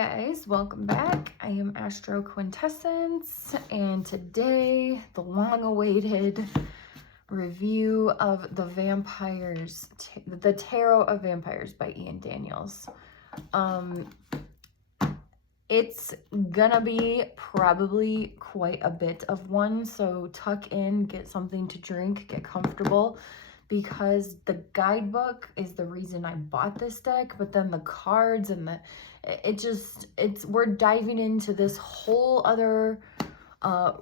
guys, welcome back. I am Astro Quintessence, and today the long-awaited review of the Vampires, the Tarot of Vampyres by Ian Daniels. It's gonna be probably quite a bit of one, so tuck in, get something to drink, get comfortable, because the guidebook is the reason I bought this deck, but then the cards and we're diving into this whole other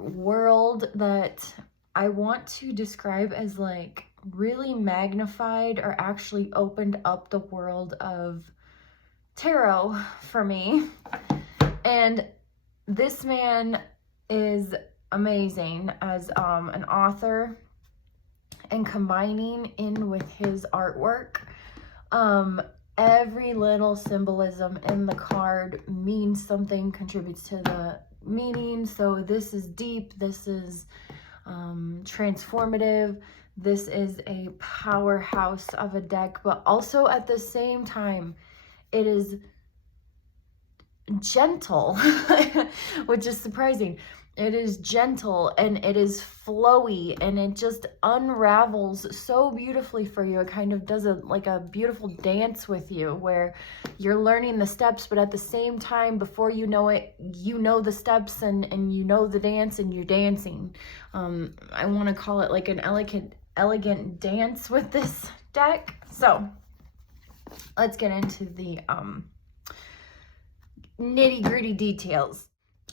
world that I want to describe as like really magnified or actually opened up the world of tarot for me. And this man is amazing as an author, and combining in with his artwork. Every little symbolism in the card means something, contributes to the meaning. So this is deep, this is transformative, this is a powerhouse of a deck, but also at the same time, it is gentle, which is surprising. It is gentle and it is flowy and it just unravels so beautifully for you. It kind of does a beautiful dance with you where you're learning the steps, but at the same time, before you know it, you know the steps and you know the dance and you're dancing. I want to call it like an elegant dance with this deck. So let's get into the nitty-gritty details.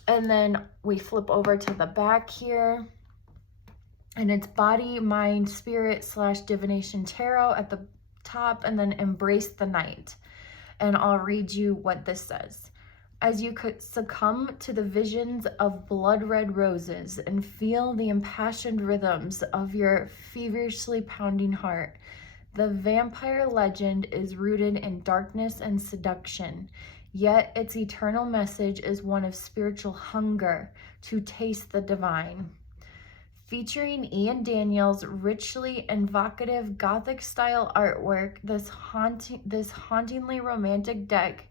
And then we flip over to the back here, and it's body, mind, spirit / divination tarot at the top, and then embrace the night. And I'll read you what this says. As you could succumb to the visions of blood red roses and feel the impassioned rhythms of your feverishly pounding heart, the vampire legend is rooted in darkness and seduction. Yet its eternal message is one of spiritual hunger to taste the divine. Featuring Ian Daniels' richly evocative Gothic-style artwork, this hauntingly romantic deck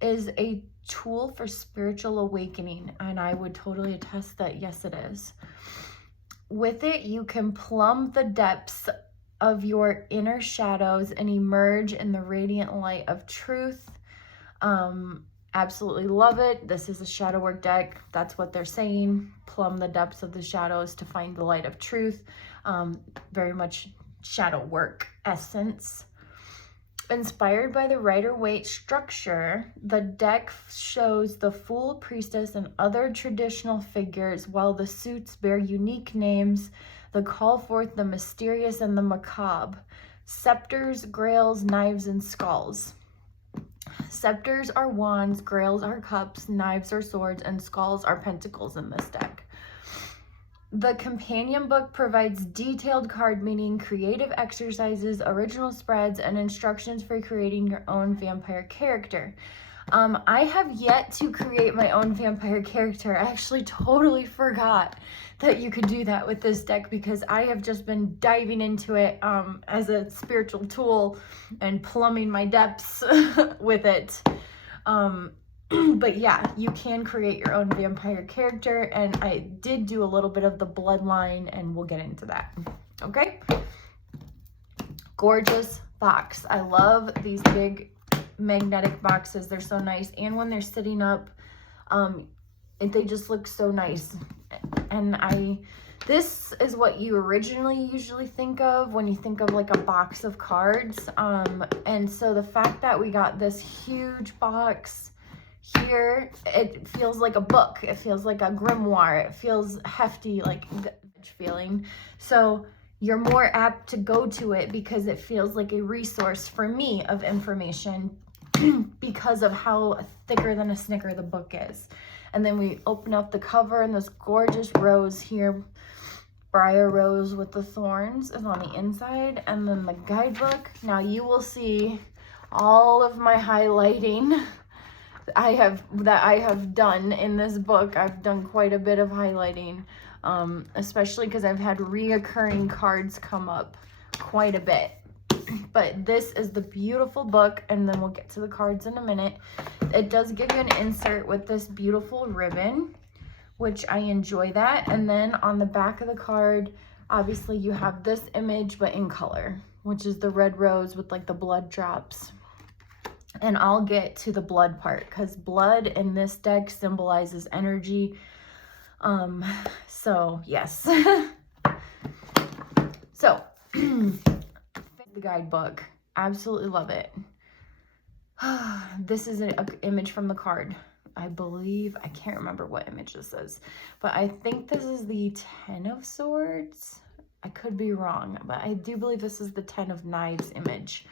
is a tool for spiritual awakening, and I would totally attest that yes, it is. With it, you can plumb the depths of your inner shadows and emerge in the radiant light of truth. Absolutely love it. This is a shadow work deck. That's what they're saying. Plumb the depths of the shadows to find the light of truth. Very much shadow work essence. Inspired by the Rider-Waite structure, the deck shows the Fool, Priestess, and other traditional figures, while the suits bear unique names that call forth the mysterious and the macabre. Scepters, grails, knives, and skulls. Scepters are wands, grails are cups, knives are swords, and skulls are pentacles in this deck. The companion book provides detailed card meaning, creative exercises, original spreads, and instructions for creating your own vampire character. I have yet to create my own vampire character. I actually totally forgot that you could do that with this deck because I have just been diving into it as a spiritual tool and plumbing my depths with it. But yeah, you can create your own vampire character, and I did do a little bit of the bloodline, and we'll get into that. Okay? Gorgeous box. I love these big magnetic boxes. They're so nice, and when they're sitting up, they just look so nice. And this is what you originally usually think of when you think of like a box of cards. And so the fact that we got this huge box here, it feels like a book. It feels like a grimoire. It feels hefty, like feeling. So you're more apt to go to it because it feels like a resource for me of information because of how thicker than a Snicker the book is. And then we open up the cover, and this gorgeous rose here, briar rose with the thorns, is on the inside. And then the guidebook. Now you will see all of my highlighting I have done in this book. I've done quite a bit of highlighting, especially because I've had reoccurring cards come up quite a bit. But this is the beautiful book, and then we'll get to the cards in a minute. it does give you an insert with this beautiful ribbon, which I enjoy that. And then on the back of the card, obviously you have this image, but in color, which is the red rose with like the blood drops. And I'll get to the blood part because blood in this deck symbolizes energy. So yes. So the guidebook, absolutely love it. This is an image from the card. I believe, I can't remember what image this is, but I think this is the 10 of Swords. I could be wrong, but I do believe this is the 10 of Knives image.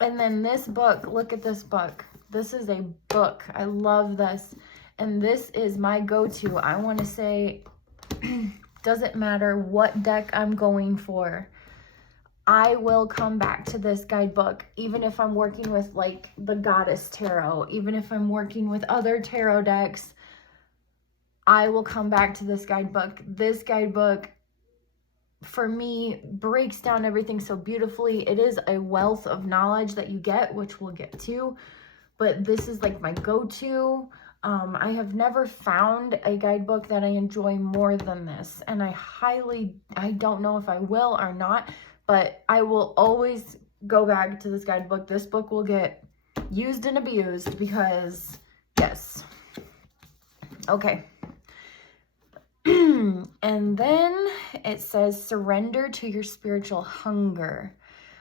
And then this book, look at this book. This is a book. I love this. And this is my go-to. I want to say, doesn't matter what deck I'm going for, I will come back to this guidebook, even if I'm working with like the Goddess Tarot, even if I'm working with other tarot decks, I will come back to this guidebook. This guidebook, for me, breaks down everything so beautifully. It is a wealth of knowledge that you get, which we'll get to, but this is like my go-to. I have never found a guidebook that I enjoy more than this, and I don't know if I will or not, but I will always go back to this guidebook. This book will get used and abused because, yes. Okay. And then it says, surrender to your spiritual hunger.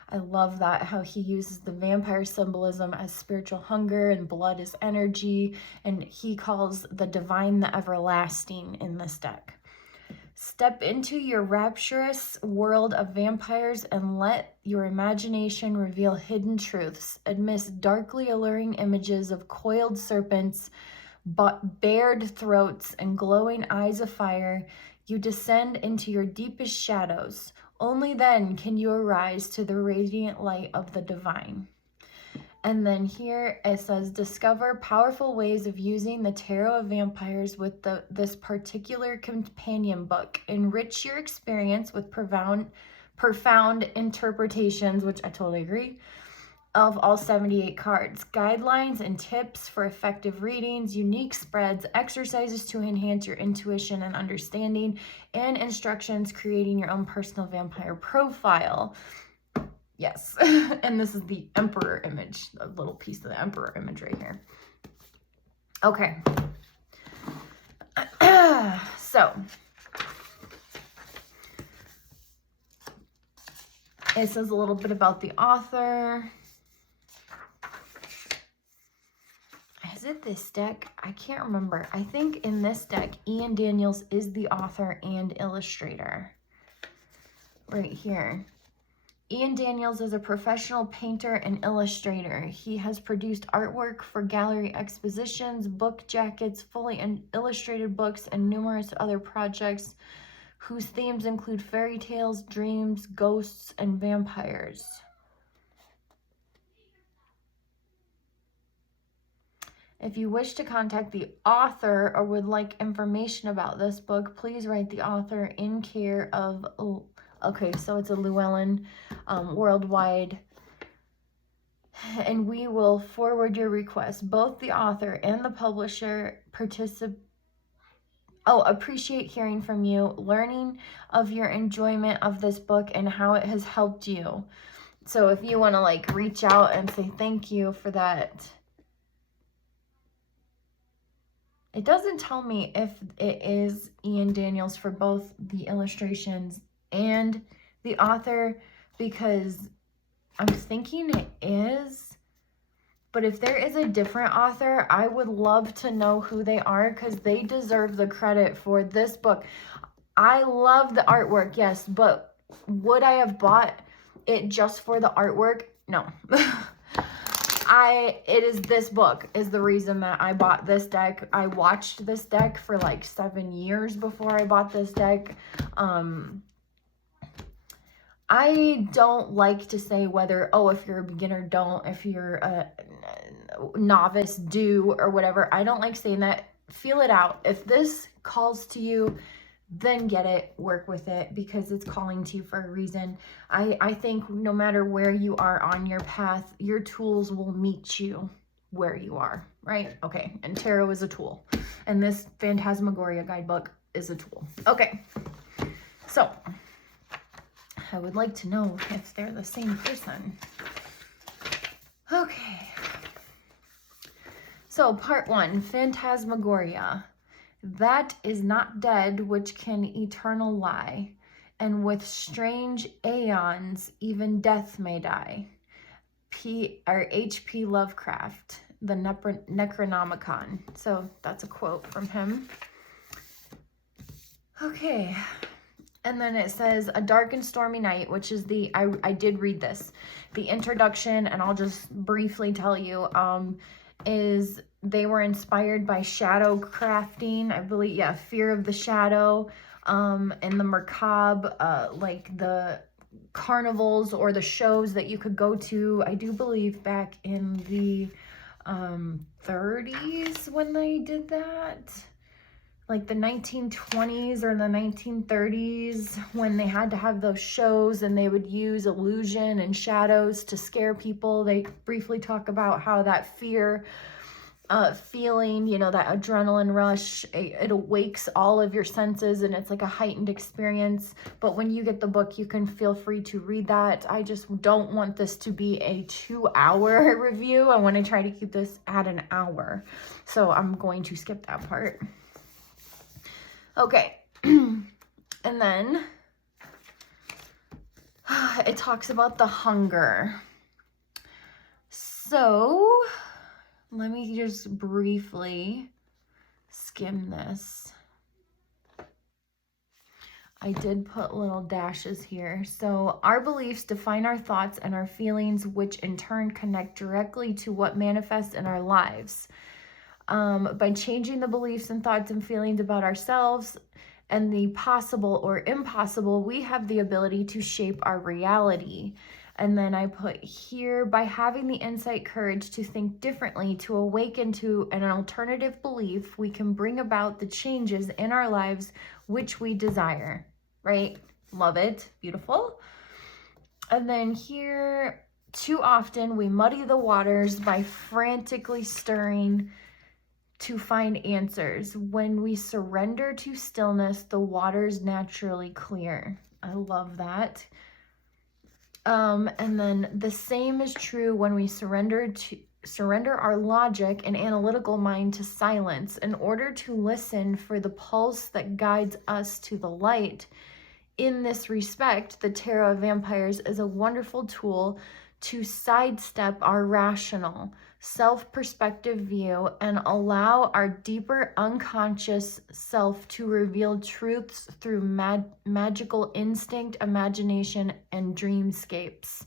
I love that, how he uses the vampire symbolism as spiritual hunger, and blood is energy, and he calls the divine the everlasting in this deck. Step into your rapturous world of vampires and let your imagination reveal hidden truths. Amidst darkly alluring images of coiled serpents, bared throats, and glowing eyes of fire, you descend into your deepest shadows. Only then can you arise to the radiant light of the divine. And then here it says, discover powerful ways of using the Tarot of Vampyres with this particular companion book. Enrich your experience with profound interpretations, which I totally agree, of all 78 cards. Guidelines and tips for effective readings, unique spreads, exercises to enhance your intuition and understanding, and instructions creating your own personal vampire profile. Yes, and this is the Emperor image, a little piece of the Emperor image right here. Okay. So, it says a little bit about the author. Is it this deck? I can't remember. I think in this deck, Ian Daniels is the author and illustrator. Right here. Ian Daniels is a professional painter and illustrator. He has produced artwork for gallery expositions, book jackets, fully illustrated books, and numerous other projects whose themes include fairy tales, dreams, ghosts, and vampires. If you wish to contact the author or would like information about this book, please write the author in care of... Okay, so it's a Llewellyn worldwide, and we will forward your request. Both the author and the publisher appreciate hearing from you, learning of your enjoyment of this book and how it has helped you. So if you want to like reach out and say thank you for that. It doesn't tell me if it is Ian Daniels for both the illustrations and the author, because I'm thinking it is, but if there is a different author, I would love to know who they are, because they deserve the credit for this book. I love the artwork, yes, but would I have bought it just for the artwork? No. It is this book is the reason that I bought this deck. I watched this deck for like 7 years before I bought this deck. I don't like to say whether, if you're a beginner, don't, if you're a novice, do, or whatever. I don't like saying that. Feel it out. If this calls to you, then get it, work with it, because it's calling to you for a reason. I think no matter where you are on your path, your tools will meet you. where you are, right? Okay, and tarot is a tool. And this Phantasmagoria guidebook is a tool. Okay, so I would like to know if they're the same person. Okay. So part 1, Phantasmagoria. That is not dead which can eternal lie, and with strange aeons even death may die. H.P. Lovecraft, the Necronomicon. So that's a quote from him. Okay. And then it says, a dark and stormy night, which is the, I did read this. The introduction, and I'll just briefly tell you, is they were inspired by shadow crafting, I believe, yeah, fear of the shadow, and the macabre, like the carnivals or the shows that you could go to, I do believe back in the 30s when they did that. Like the 1920s or the 1930s, when they had to have those shows and they would use illusion and shadows to scare people. They briefly talk about how that fear feeling, you know, that adrenaline rush, it awakes all of your senses and it's like a heightened experience. But when you get the book, you can feel free to read that. I just don't want this to be a 2-hour review. I want to try to keep this at an hour. So I'm going to skip that part. Okay, and then it talks about the hunger. So let me just briefly skim this. I did put little dashes here. So our beliefs define our thoughts and our feelings, which in turn connect directly to what manifests in our lives. By changing the beliefs and thoughts and feelings about ourselves and the possible or impossible, we have the ability to shape our reality. And then I put here, by having the insight courage to think differently, to awaken to an alternative belief, we can bring about the changes in our lives which we desire, right? Love it. Beautiful. And then here, too often we muddy the waters by frantically stirring to find answers. When we surrender to stillness, the waters naturally clear. I love that. And then the same is true when we surrender our logic and analytical mind to silence in order to listen for the pulse that guides us to the light. In this respect, the Tarot of Vampyres is a wonderful tool to sidestep our rational, self-perspective view and allow our deeper unconscious self to reveal truths through magical instinct, imagination, and dreamscapes.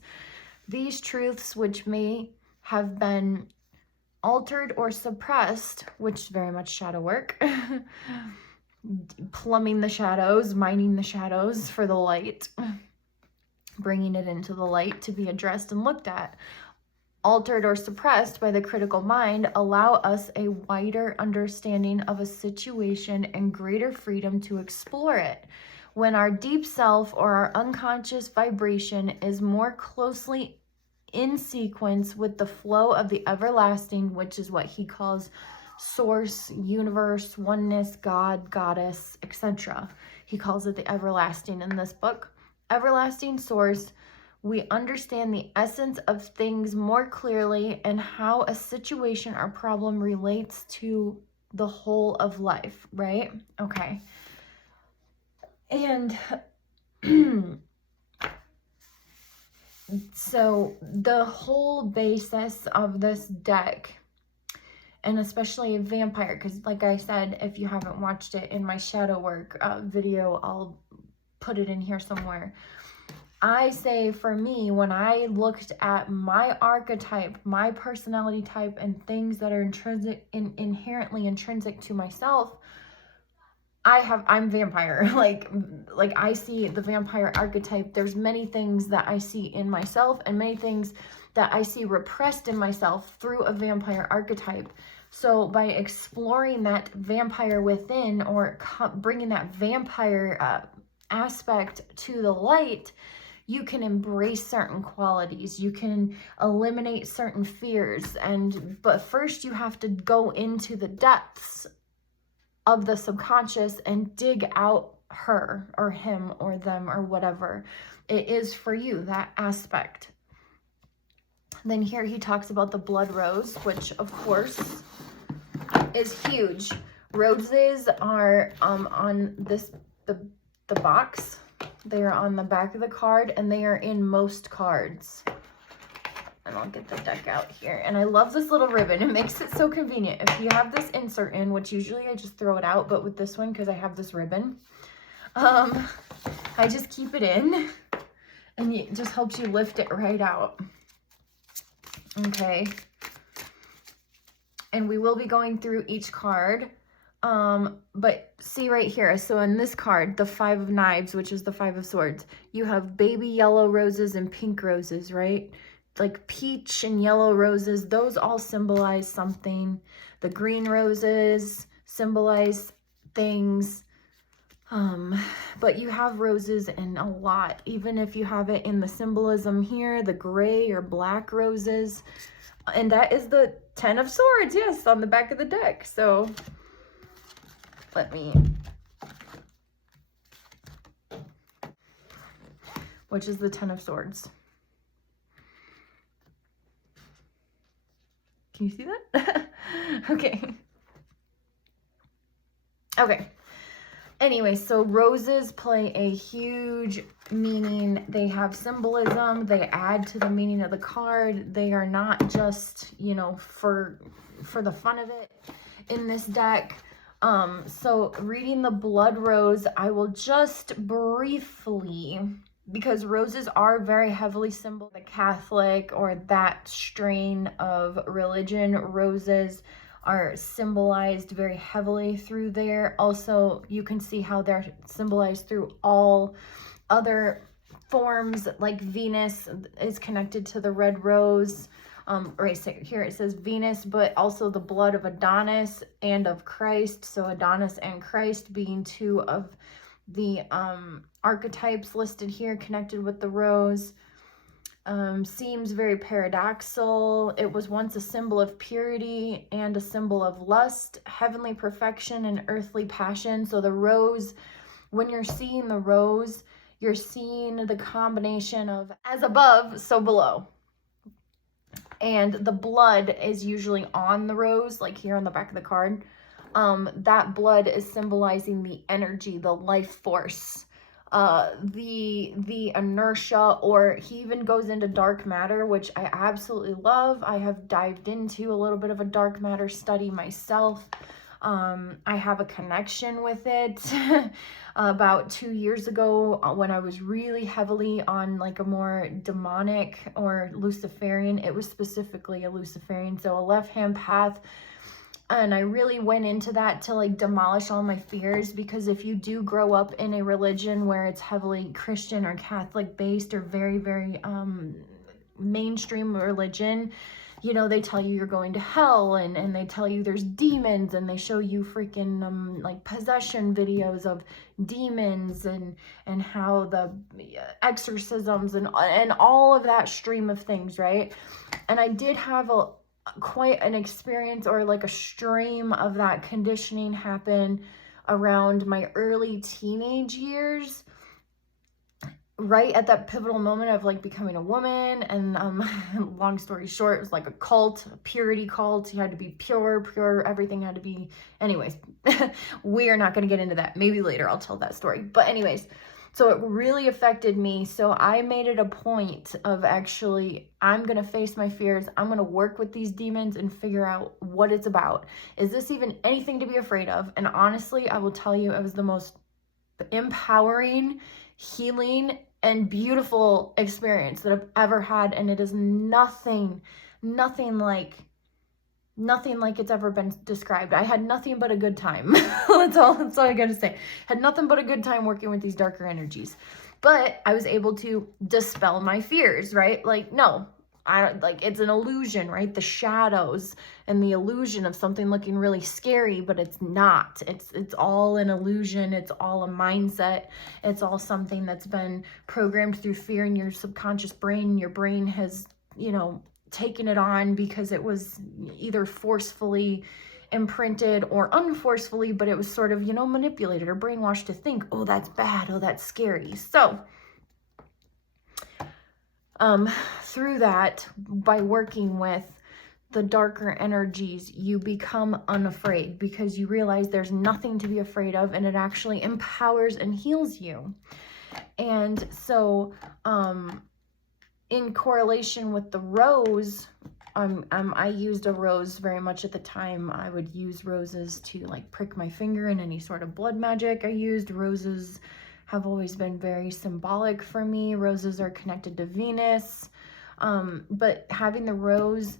These truths, which may have been altered or suppressed, which is very much shadow work, plumbing the shadows, mining the shadows for the light, bringing it into the light to be addressed and looked at, altered or suppressed by the critical mind, allow us a wider understanding of a situation and greater freedom to explore it. When our deep self or our unconscious vibration is more closely in sequence with the flow of the everlasting, which is what he calls source, universe, oneness, God, goddess, etc. He calls it the everlasting in this book. Everlasting source, we understand the essence of things more clearly and how a situation or problem relates to the whole of life, right? Okay. And so the whole basis of this deck, and especially a vampire, because like I said, if you haven't watched it in my shadow work video, I'll put it in here somewhere. I say for me, when I looked at my archetype, my personality type, and things that are inherently intrinsic to myself, I'm vampire. Like I see the vampire archetype. There's many things that I see in myself and many things that I see repressed in myself through a vampire archetype. So by exploring that vampire within, or bringing that vampire aspect to the light, you can embrace certain qualities, you can eliminate certain fears. But first you have to go into the depths of the subconscious and dig out her or him or them or whatever it is for you, that aspect. Then here he talks about the blood rose, which of course is huge. Roses are on the box. They are on the back of the card, and they are in most cards. And I'll get the deck out here. And I love this little ribbon. It makes it so convenient. If you have this insert in, which usually I just throw it out, but with this one, because I have this ribbon, I just keep it in, and it just helps you lift it right out. Okay. And we will be going through each card. But see right here, so in this card, the 5 of Knives, which is the 5 of Swords, you have baby yellow roses and pink roses, right? Like peach and yellow roses, those all symbolize something. The green roses symbolize things. But you have roses in a lot, even if you have it in the symbolism here, the gray or black roses. And that is the 10 of Swords, yes, on the back of the deck. So let me, which is the 10 of Swords. Can you see that? Okay. Okay. Anyway, so roses play a huge meaning. They have symbolism. They add to the meaning of the card. They are not just, you know, for the fun of it in this deck. So reading the blood rose, I will just briefly, because roses are very heavily symbol, the Catholic or that strain of religion, roses are symbolized very heavily through there. Also, you can see how they're symbolized through all other forms, like Venus is connected to the red rose. Right here it says Venus, but also the blood of Adonis and of Christ. So Adonis and Christ being two of the archetypes listed here connected with the rose. Seems very paradoxical. It was once a symbol of purity and a symbol of lust, heavenly perfection, and earthly passion. So the rose, when you're seeing the rose, you're seeing the combination of as above, so below. And the blood is usually on the rose, like here on the back of the card. That blood is symbolizing the energy, the life force, the inertia, or he even goes into dark matter, which I absolutely love. I have dived into a little bit of a dark matter study myself. I have a connection with it. About 2 years ago, when I was really heavily on like a more demonic or Luciferian, it was specifically a Luciferian, so a left-hand path. And I really went into that to like demolish all my fears, because if you do grow up in a religion where it's heavily Christian or Catholic based or very, very mainstream religion, you know, they tell you you're going to hell, and they tell you there's demons, and they show you freaking like possession videos of demons and how the exorcisms and all of that stream of things, right? And I did have quite an experience, or like a stream of that conditioning happen around my early teenage years, right at that pivotal moment of like becoming a woman. And long story short, it was like a cult, a purity cult. You had to be pure, everything had to be, anyways. We are not going to get into that. Maybe later I'll tell that story, but anyways, so it really affected me. So I made it a point of actually, I'm going to face my fears. I'm going to work with these demons and figure out what it's about. Is this even anything to be afraid of? And honestly, I will tell you, it was the most empowering, healing, and beautiful experience that I've ever had. And it is nothing like it's ever been described. I had nothing but a good time. That's all I gotta say. Had nothing but a good time working with these darker energies. But I was able to dispel my fears, right? Like, no, it's an illusion, right? The shadows and the illusion of something looking really scary, but it's not. It's all an illusion. It's all a mindset. It's all something that's been programmed through fear in your subconscious brain. Your brain has, you know, taken it on because it was either forcefully imprinted or unforcefully, but it was sort of, you know, manipulated or brainwashed to think, oh, that's bad, oh, that's scary. So through that, by working with the darker energies, you become unafraid because you realize there's nothing to be afraid of, and it actually empowers and heals you. And so in correlation with the rose, I used a rose very much at the time. I would use roses to like prick my finger in any sort of blood magic I used. Roses have always been very symbolic for me. Roses are connected to Venus. But having the rose,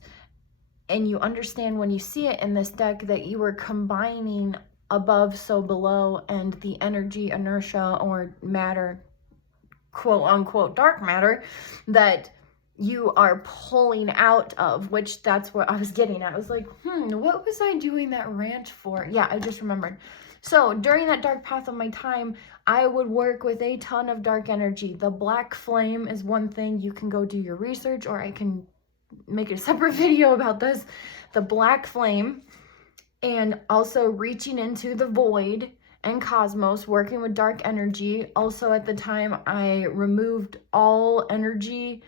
and you understand when you see it in this deck that you are combining above so below, and the energy, inertia, or matter, quote unquote dark matter, that you are pulling out of, which that's what I was getting at. I was like, what was I doing that rant for? Yeah, I just remembered. So during that dark path of my time, I would work with a ton of dark energy. The black flame is one thing. You can go do your research, or I can make a separate video about this. The black flame, and also reaching into the void and cosmos, working with dark energy. Also at the time, I removed all energy,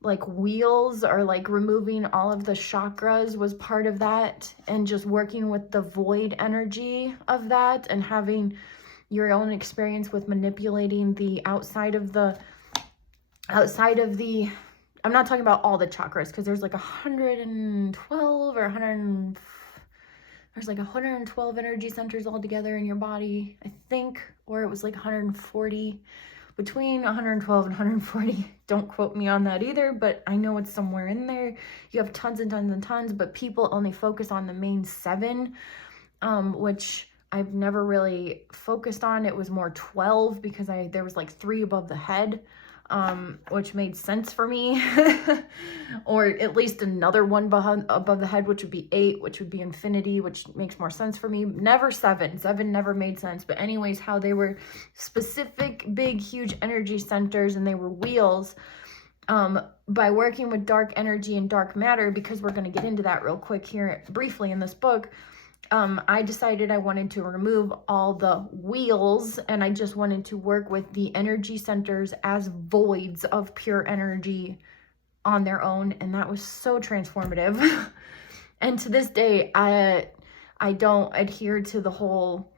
like wheels, or like removing all of the chakras was part of that, and just working with the void energy of that, and having your own experience with manipulating the outside of the, I'm not talking about all the chakras, because there's like 112 or 100, there's like 112 energy centers all together in your body, I think, or it was like 140, between 112 and 140. Don't quote me on that either, but I know it's somewhere in there. You have tons and tons and tons, but people only focus on the main 7, which I've never really focused on. It was more 12 because there was like 3 above the head, which made sense for me. Or at least another one above the head, which would be 8, which would be infinity, which makes more sense for me. Never 7. 7 never made sense. But anyways, how they were specific, big, huge energy centers, and they were wheels. By working with dark energy and dark matter, because we're going to get into that real quick here briefly in this book, I decided I wanted to remove all the wheels, and I just wanted to work with the energy centers as voids of pure energy on their own, and that was so transformative. And to this day, I don't adhere to the whole,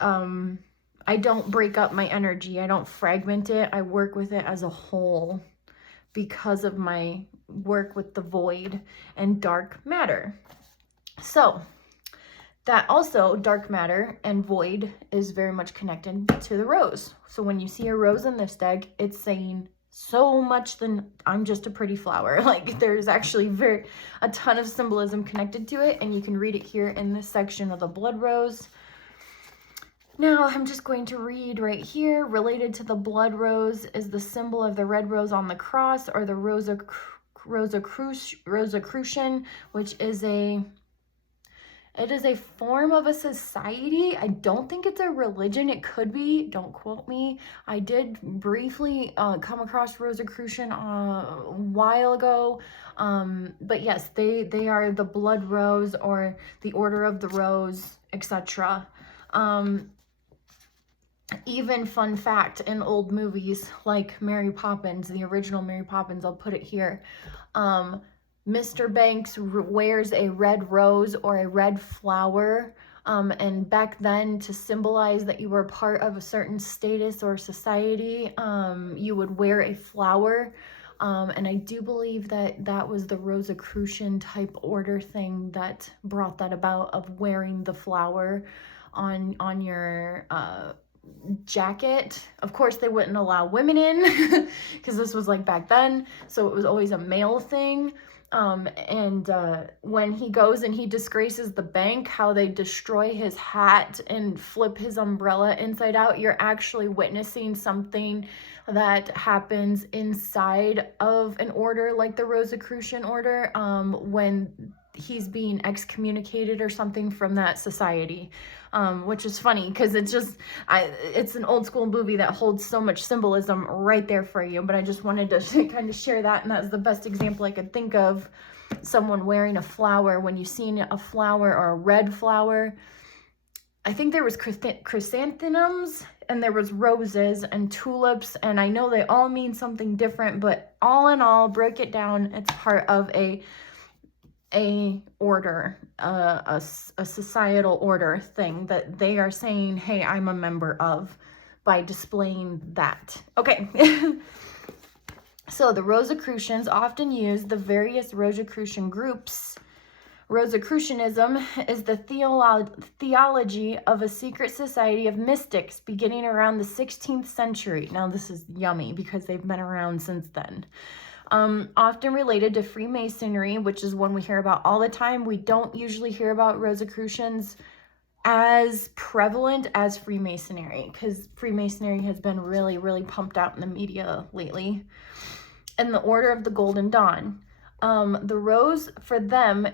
I don't break up my energy. I don't fragment it. I work with it as a whole because of my work with the void and dark matter. So that also, dark matter and void, is very much connected to the rose. So when you see a rose in this deck, it's saying so much than I'm just a pretty flower. Like, there's actually a ton of symbolism connected to it, and you can read it here in this section of the blood rose. Now I'm just going to read right here. Related to the blood rose is the symbol of the red rose on the cross, or the Rosicrucian, which is it is a form of a society. I don't think it's a religion. It could be. Don't quote me. I did briefly come across Rosicrucian a while ago. But yes, they are the blood rose, or the order of the rose, etc. Even fun fact, in old movies like Mary Poppins, the original Mary Poppins, I'll put it here. Mr. Banks wears a red rose or a red flower, and back then, to symbolize that you were part of a certain status or society, you would wear a flower, and I do believe that was the Rosicrucian type order thing that brought that about, of wearing the flower on your jacket. Of course, they wouldn't allow women in because this was like back then. So it was always a male thing. When he goes and he disgraces the bank, how they destroy his hat and flip his umbrella inside out, you're actually witnessing something that happens inside of an order like the Rosicrucian order, when he's being excommunicated or something from that society, which is funny because it's an old school movie that holds so much symbolism right there for you. But I just wanted to kind of share that, and that's the best example I could think of. Someone wearing a flower. When you've seen a flower or a red flower, I think there was chrysanthemums and there was roses and tulips, and I know they all mean something different, but all in all, break it down, it's part of a order, a societal order thing that they are saying, hey, I'm a member of, by displaying that. Okay. So the Rosicrucians often use the various Rosicrucian groups. Rosicrucianism is the theology of a secret society of mystics beginning around the 16th century. Now this is yummy because they've been around since then. Often related to Freemasonry, which is one we hear about all the time. We don't usually hear about Rosicrucians as prevalent as Freemasonry, because Freemasonry has been really, really pumped out in the media lately. And the Order of the Golden Dawn. The rose, for them,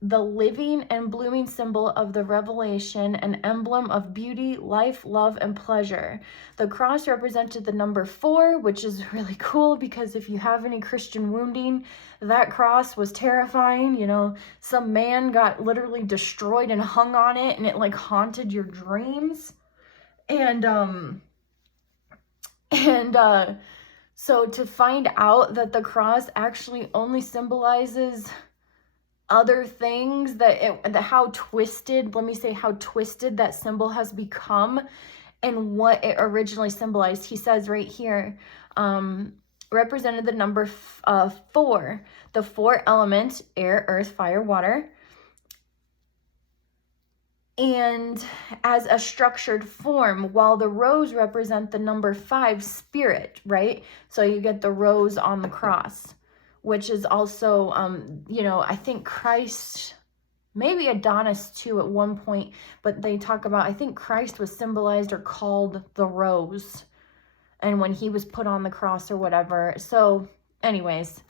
the living and blooming symbol of the revelation, an emblem of beauty, life, love, and pleasure. The cross represented the number 4, which is really cool because if you have any Christian wounding, that cross was terrifying. You know, some man got literally destroyed and hung on it, and it like haunted your dreams. So to find out that the cross actually only symbolizes other things, how twisted that symbol has become and what it originally symbolized. He says right here, represented the number 4, the 4 elements, air, earth, fire, water, and as a structured form, while the rose represent the number 5, spirit, right? So you get the rose on the cross, which is also, I think Christ, maybe Adonis too at one point, but they talk about, I think Christ was symbolized or called the rose, and when he was put on the cross or whatever. So anyways,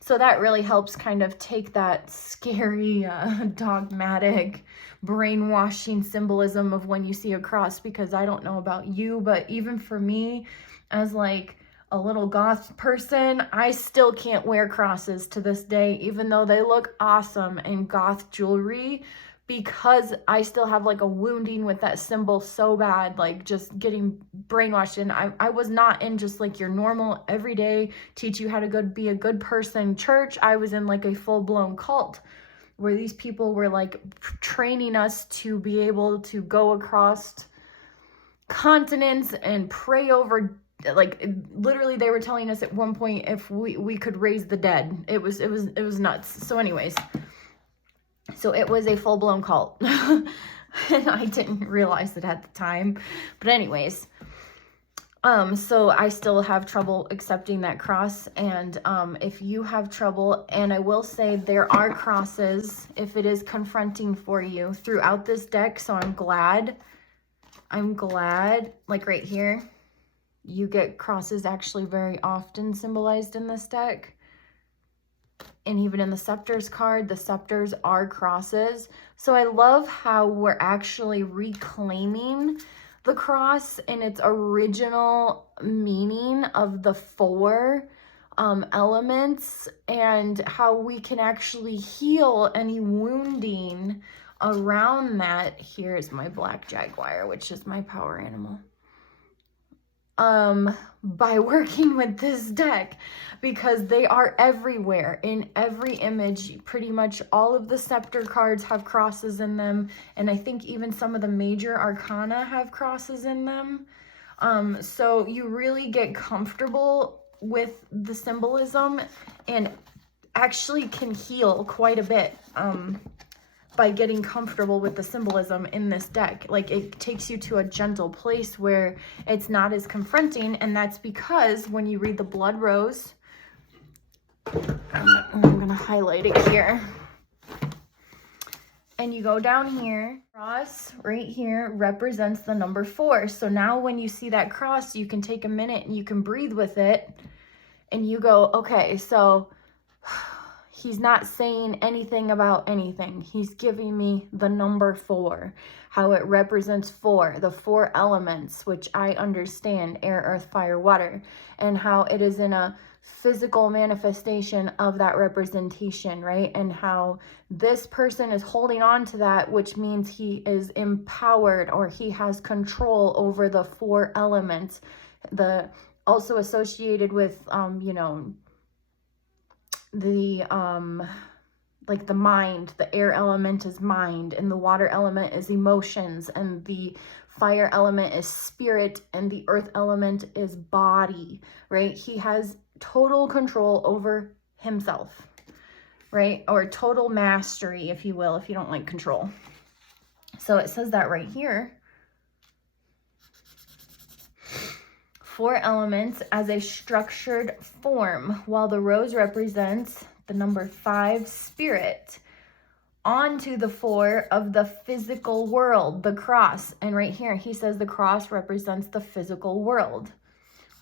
so that really helps kind of take that scary, dogmatic, brainwashing symbolism of when you see a cross, because I don't know about you, but even for me, as like a little goth person, I still can't wear crosses to this day, even though they look awesome in goth jewelry, because I still have like a wounding with that symbol so bad, like just getting brainwashed. And I was not in just like your normal everyday teach you how to be a good person church. I was in like a full-blown cult where these people were like training us to be able to go across continents and pray over, like literally they were telling us at one point if we could raise the dead. It was nuts. So anyways, so it was a full-blown cult. And I didn't realize it at the time. But anyways, so I still have trouble accepting that cross. And if you have trouble, and I will say there are crosses if it is confronting for you throughout this deck. So I'm glad, like right here, you get crosses actually very often symbolized in this deck. And even in the scepters card, the scepters are crosses. So I love how we're actually reclaiming the cross in its original meaning of the 4 elements, and how we can actually heal any wounding around that. Here's my black jaguar, which is my power animal. By working with this deck, because they are everywhere in every image. Pretty much all of the scepter cards have crosses in them, and I think even some of the major arcana have crosses in them. So you really get comfortable with the symbolism and actually can heal quite a bit by getting comfortable with the symbolism in this deck. Like, it takes you to a gentle place where it's not as confronting, and that's because when you read the Blood Rose, I'm gonna highlight it here, and you go down here, cross right here represents the number 4. So now when you see that cross, you can take a minute and you can breathe with it, and you go, okay, so he's not saying anything about anything. He's giving me the number 4, how it represents 4, the 4 elements, which I understand, air, earth, fire, water, and how it is in a physical manifestation of that representation, right? And how this person is holding on to that, which means he is empowered, or he has control over the 4 elements. The also associated with you know, the like the mind. The air element is mind, and the water element is emotions, and the fire element is spirit, and the earth element is body, right? He has total control over himself, right? Or total mastery, if you will, if you don't like control. So it says that right here. 4 elements as a structured form, while the rose represents the number 5, spirit, onto the 4 of the physical world, the cross. And right here, he says the cross represents the physical world.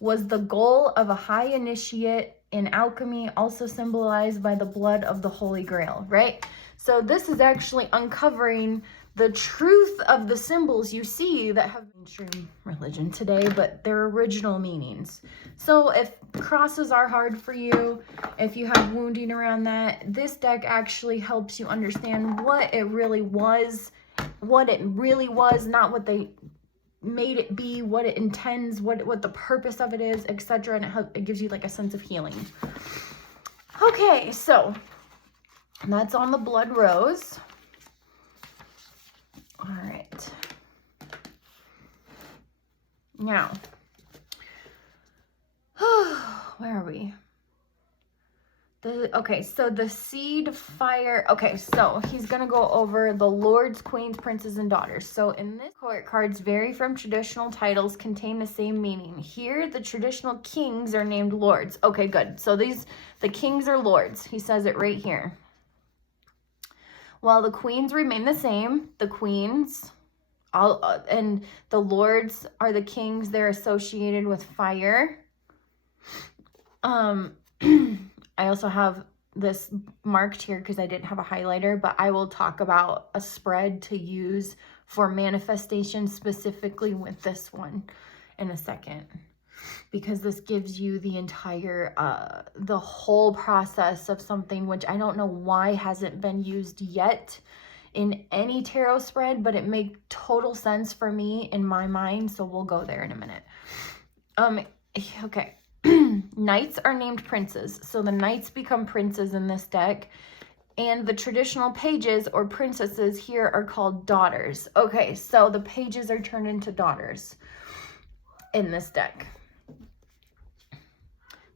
Was the goal of a high initiate in alchemy, also symbolized by the blood of the Holy Grail, right? So this is actually uncovering the truth of the symbols you see that have mainstream religion today, but their original meanings. So if crosses are hard for you, if you have wounding around that, this deck actually helps you understand what it really was, not what they made it be, what it intends, what the purpose of it is, etc. And it gives you like a sense of healing. Okay, so that's on the Blood Rose. All right. Now, where are we? Okay, so the seed fire. Okay, so he's going to go over the lords, queens, princes, and daughters. So in this court, cards vary from traditional titles, contain the same meaning. Here, the traditional kings are named lords. Okay, good. So the kings are lords. He says it right here. While the queens remain the same, the queens, and the lords are the kings. They're associated with fire. I also have this marked here because I didn't have a highlighter, but I will talk about a spread to use for manifestation specifically with this one in a second, because this gives you the entire, the whole process of something, which I don't know why hasn't been used yet in any tarot spread, but it made total sense for me in my mind. So we'll go there in a minute. Okay. Knights are named princes. So the knights become princes in this deck. And the traditional pages or princesses here are called daughters. Okay, so the pages are turned into daughters in this deck.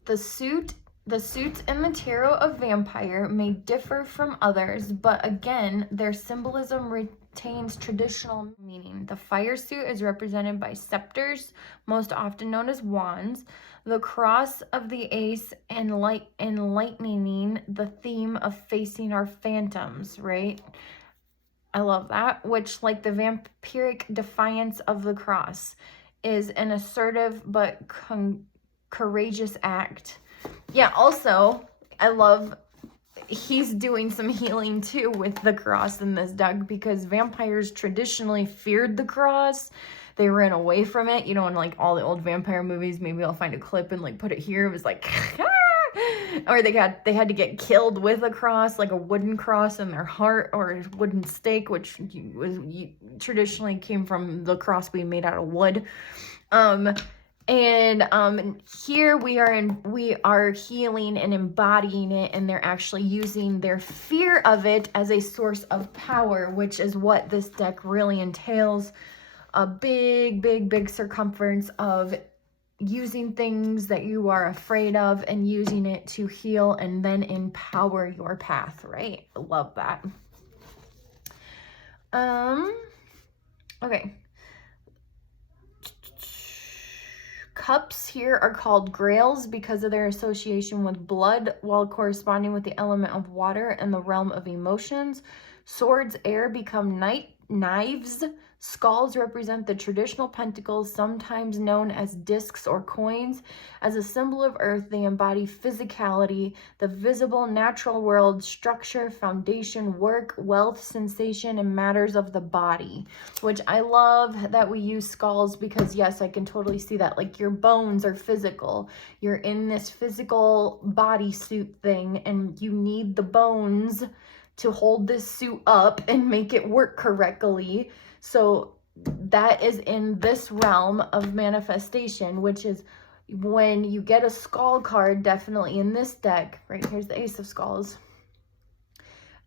The suits in the Tarot of Vampyre may differ from others, but again, their symbolism retains traditional meaning. The fire suit is represented by scepters, most often known as wands. The cross of the ace enlightening the theme of facing our phantoms, right? I love that, which, like the vampiric defiance of the cross, is an assertive but courageous act. Yeah, also, I love he's doing some healing too with the cross in this deck, because vampires traditionally feared the cross. They ran away from it. You know, in like all the old vampire movies, maybe I'll find a clip and like put it here. It was like, or they had to get killed with a cross, like a wooden cross in their heart, or a wooden stake, which traditionally came from the cross being made out of wood. Here we are healing and embodying it, and they're actually using their fear of it as a source of power, which is what this deck really entails. A big circumference of using things that you are afraid of and using it to heal and then empower your path, right? Love that. Okay. Cups here are called grails because of their association with blood, while corresponding with the element of water and the realm of emotions. Swords, air, become knives. Skulls represent the traditional pentacles, sometimes known as discs or coins. As a symbol of earth, they embody physicality, the visible natural world, structure, foundation, work, wealth, sensation, and matters of the body. Which I love that we use skulls because, yes, I can totally see that. Like, your bones are physical. You're in this physical bodysuit thing, and you need the bones to hold this suit up and make it work correctly. So that is in this realm of manifestation, which is when you get a skull card, definitely in this deck, right? Here's the Ace of Skulls.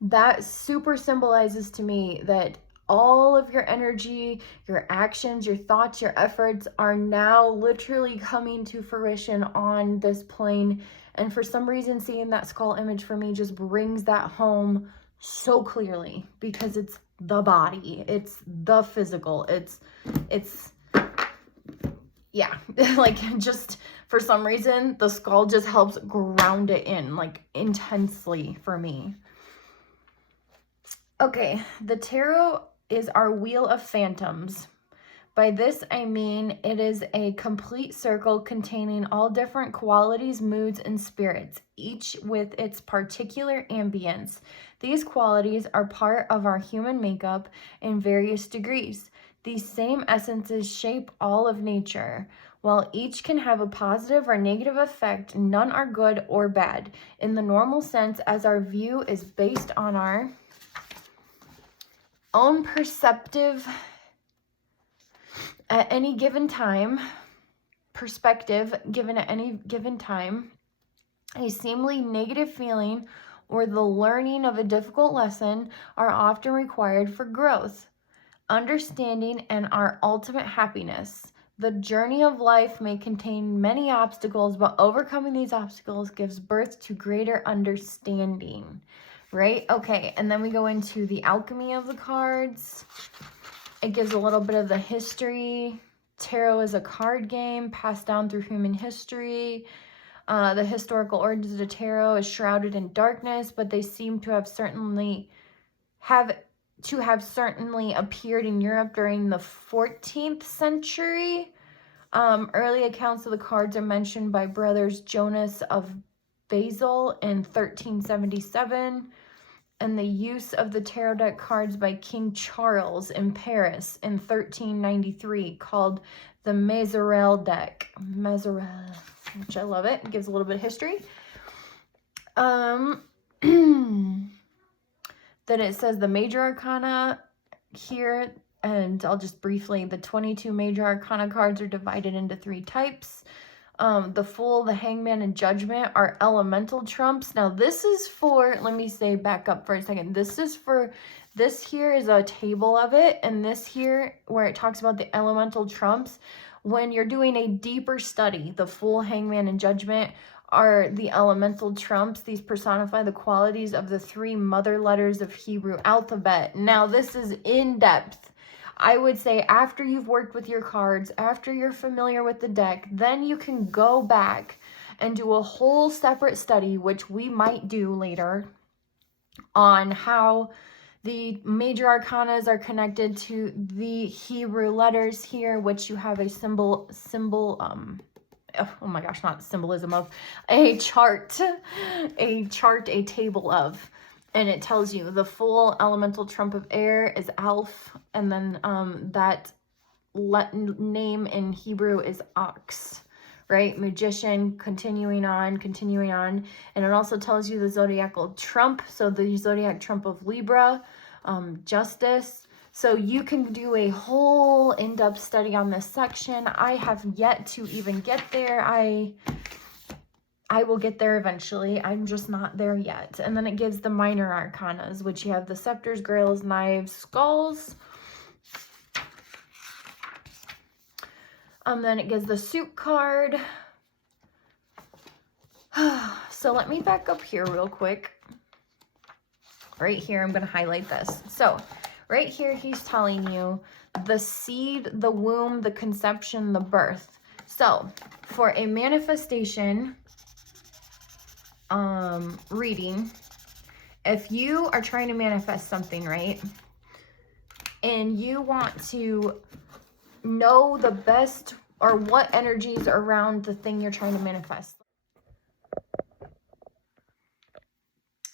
That super symbolizes to me that all of your energy, your actions, your thoughts, your efforts are now literally coming to fruition on this plane. And for some reason, seeing that skull image for me just brings that home so clearly, because it's the body, it's the physical, it's yeah, like, just for some reason the skull just helps ground it in, like, intensely for me. Okay, the tarot is our wheel of phantoms. By this, I mean it is a complete circle containing all different qualities, moods, and spirits, each with its particular ambience. These qualities are part of our human makeup in various degrees. These same essences shape all of nature. While each can have a positive or negative effect, none are good or bad. In the normal sense, as our view is based on our own perceptive at any given time, perspective given at any given time, a seemingly negative feeling or the learning of a difficult lesson are often required for growth, understanding, and our ultimate happiness. The journey of life may contain many obstacles, but overcoming these obstacles gives birth to greater understanding, right? Okay, and then we go into the alchemy of the cards. It gives a little bit of the history. Tarot is a card game passed down through human history. The historical origins of the tarot is shrouded in darkness, but they seem to have certainly appeared in Europe during the 14th century. Early accounts of the cards are mentioned by brothers Jonas of Basel in 1377. And the use of the tarot deck cards by King Charles in Paris in 1393, called the Mazarelle deck. Mazarelle, which I love it. It gives a little bit of history. Then it says the major arcana here, and I'll just briefly, the 22 major arcana cards are divided into 3 types. The Fool, the Hangman, and Judgment are elemental trumps. Now this is for, let me say, back up for a second. This here is a table of it, and this here, where it talks about the elemental trumps, when you're doing a deeper study, the Fool, Hangman, and Judgment are the elemental trumps. These personify the qualities of the 3 mother letters of Hebrew alphabet. Now this is in depth. I would say after you've worked with your cards, after you're familiar with the deck, then you can go back and do a whole separate study, which we might do later, on how the major arcanas are connected to the Hebrew letters here, which you have a oh my gosh, not symbolism of, a table of. And it tells you the full elemental trump of air is Alf, and then that name in Hebrew is Ox, right? Magician, continuing on. And it also tells you the zodiacal trump, so the zodiac trump of Libra, Justice. So you can do a whole in-depth study on this section. I have yet to even get there. I will get there eventually. I'm just not there yet. And then it gives the minor arcanas, which you have the scepters, grails, knives, skulls. Then it gives the suit card. So let me back up here real quick. Right here, I'm going to highlight this. So right here, he's telling you the seed, the womb, the conception, the birth. So for a manifestation reading, if you are trying to manifest something, right, and you want to know the best or what energies are around the thing you're trying to manifest.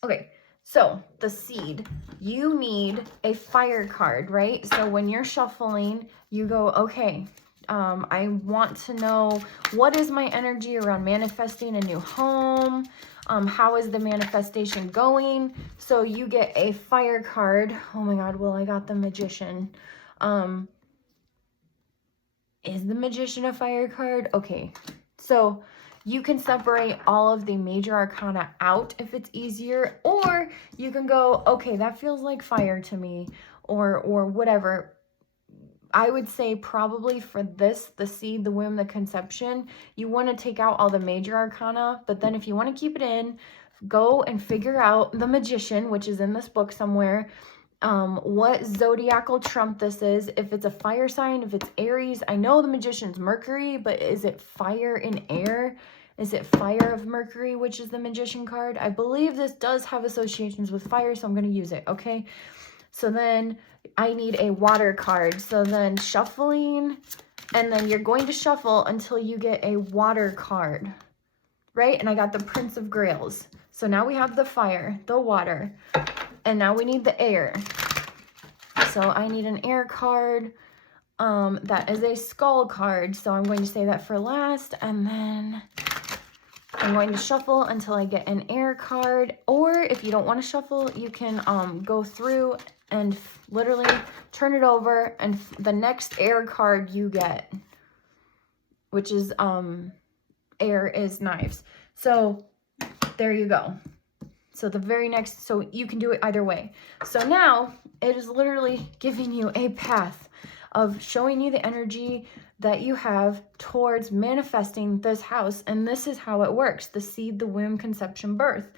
Okay, so the seed, you need a fire card, right? So when you're shuffling, you go, okay, I want to know what is my energy around manifesting a new home? How is the manifestation going? So you get a fire card. Oh my God, well, I got the Magician. Is the Magician a fire card? Okay, so you can separate all of the major arcana out if it's easier, or you can go, okay, that feels like fire to me, or whatever. I would say probably for this, the seed, the womb, the conception, you want to take out all the major arcana, but then if you want to keep it in, go and figure out the Magician, which is in this book somewhere, what zodiacal trump this is, if it's a fire sign, if it's Aries. I know the Magician's Mercury, but is it fire in air? Is it fire of Mercury, which is the Magician card? I believe this does have associations with fire, so I'm going to use it, okay? So then I need a water card. So then shuffling, and then you're going to shuffle until you get a water card, right? And I got the Prince of Grails. So now we have the fire, the water, and now we need the air. So I need an air card. That is a skull card. So I'm going to say that for last, and then I'm going to shuffle until I get an air card. Or if you don't want to shuffle, you can go through and literally turn it over, and the next air card you get, which is air, is knives. So there you go. So the very next, so you can do it either way. So now it is literally giving you a path of showing you the energy that you have towards manifesting this house. And this is how it works: the seed, the womb, conception, birth,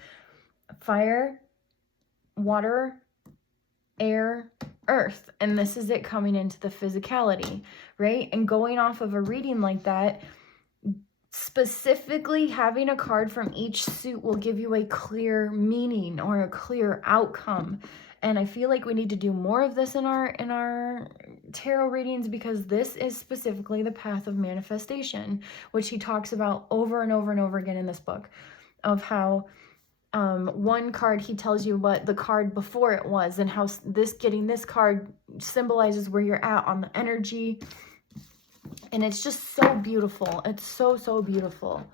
fire, water, air, earth. And this is it coming into the physicality, right? And going off of a reading like that, specifically having a card from each suit will give you a clear meaning or a clear outcome. And I feel like we need to do more of this in our tarot readings, because this is specifically the path of manifestation, which he talks about over and over and over again in this book, of how one card, he tells you what the card before it was, and how getting this card symbolizes where you're at on the energy. And it's just so beautiful. It's so, so beautiful.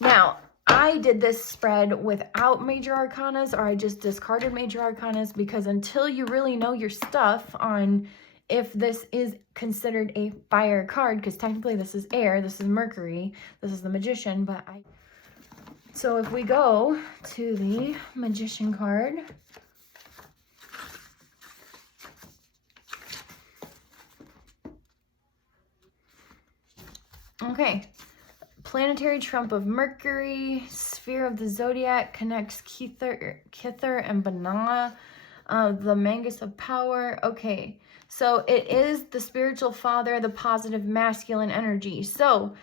Now, I did this spread without major arcanas, or I just discarded major arcanas, because until you really know your stuff on if this is considered a fire card, because technically this is air, this is Mercury, this is the Magician, so if we go to the Magician card, okay, planetary trump of Mercury, sphere of the zodiac, connects Kither and Banana, the Mangus of power. Okay, so it is the spiritual father, the positive masculine energy. So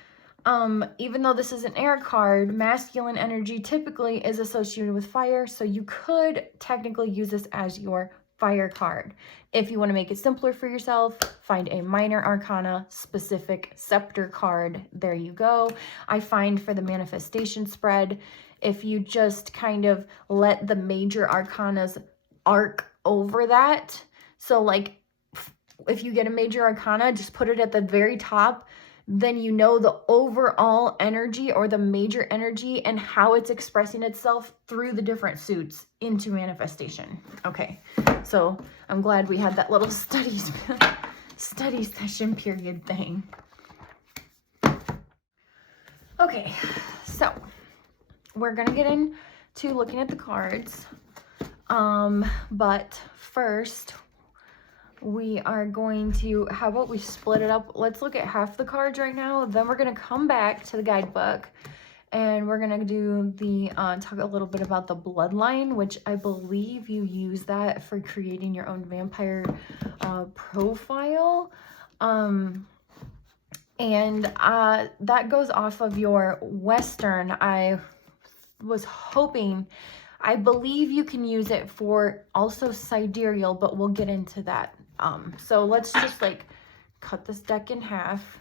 even though this is an air card, masculine energy typically is associated with fire, so you could technically use this as your fire card. If you want to make it simpler for yourself, find a minor arcana specific scepter card. There you go. I find for the manifestation spread, if you just kind of let the major arcanas arc over that, so like if you get a major arcana, just put it at the very top, then you know the overall energy or the major energy and how it's expressing itself through the different suits into manifestation. Okay, so I'm glad we had that little study session period thing. Okay, so we're gonna get into looking at the cards, but first we are going to, how about we split it up? Let's look at half the cards right now, then we're going to come back to the guidebook And we're gonna do the talk a little bit about the bloodline, which I believe you use that for creating your own vampire profile. And that goes off of your Western. I was hoping, I believe you can use it for also sidereal, but we'll get into that. So let's just like cut this deck in half.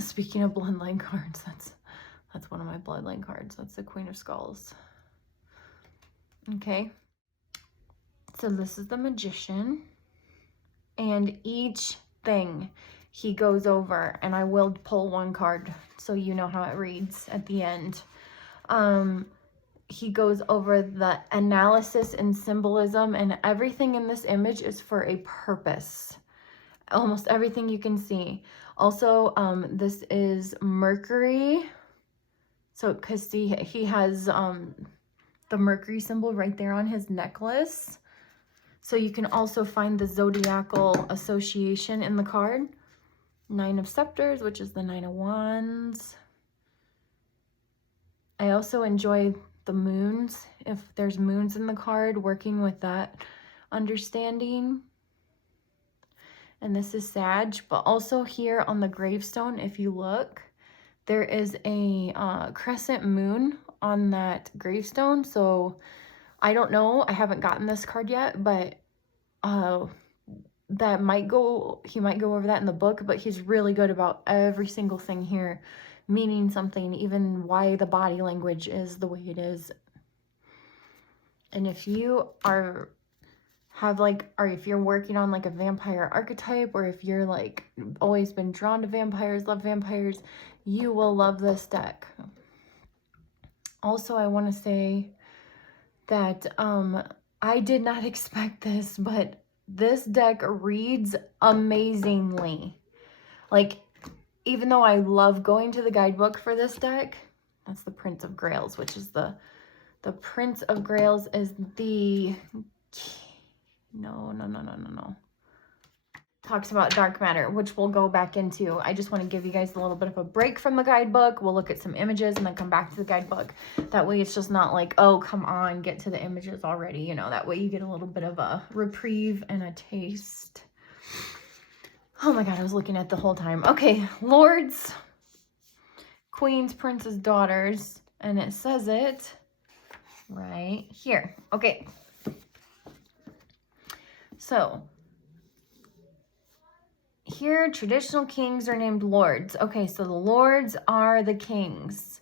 Speaking of bloodline cards, that's one of my bloodline cards. That's the Queen of Skulls. Okay. So this is the Magician. And each thing he goes over, and I will pull one card so you know how it reads at the end. He goes over the analysis and symbolism, and everything in this image is for a purpose. Almost everything you can see. Also, this is Mercury. So, because see, he has the Mercury symbol right there on his necklace. So you can also find the zodiacal association in the card. 9 of Scepters, which is the 9 of Wands. I also enjoy the moons. If there's moons in the card, working with that understanding. And this is Sag. But also here on the gravestone, if you look, there is a crescent moon on that gravestone. So I don't know. I haven't gotten this card yet, but that might go, he might go over that in the book, but he's really good about every single thing here meaning something, even why the body language is the way it is. And if you are if you're working on like a vampire archetype, or if you're like always been drawn to vampires, love vampires, you will love this deck. Also, I want to say that I did not expect this, but this deck reads amazingly. Like, even though I love going to the guidebook for this deck, that's the Prince of Grails, which is the Prince of Grails is the, no. Talks about dark matter, which we'll go back into. I just want to give you guys a little bit of a break from the guidebook. We'll look at some images and then come back to the guidebook. That way it's just not like, oh, come on, get to the images already. You know, that way you get a little bit of a reprieve and a taste. Oh my God, I was looking at the whole time. Okay, lords, queens, princes, daughters, and it says it right here. Okay. So here, traditional kings are named lords. Okay, so the lords are the kings.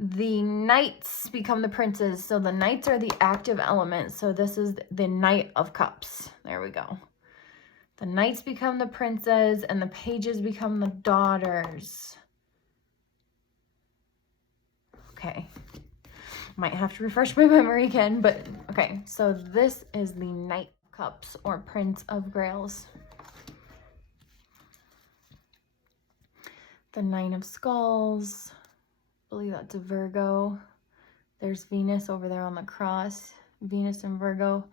The knights become the princes. So the knights are the active element. So this is the Knight of Cups. There we go. The knights become the princes, and the pages become the daughters. Okay. Might have to refresh my memory again, but okay. So this is the Knight of Cups, or Prince of Grails. The Nine of Skulls. I believe that's a Virgo. There's Venus over there on the cross. Venus and Virgo.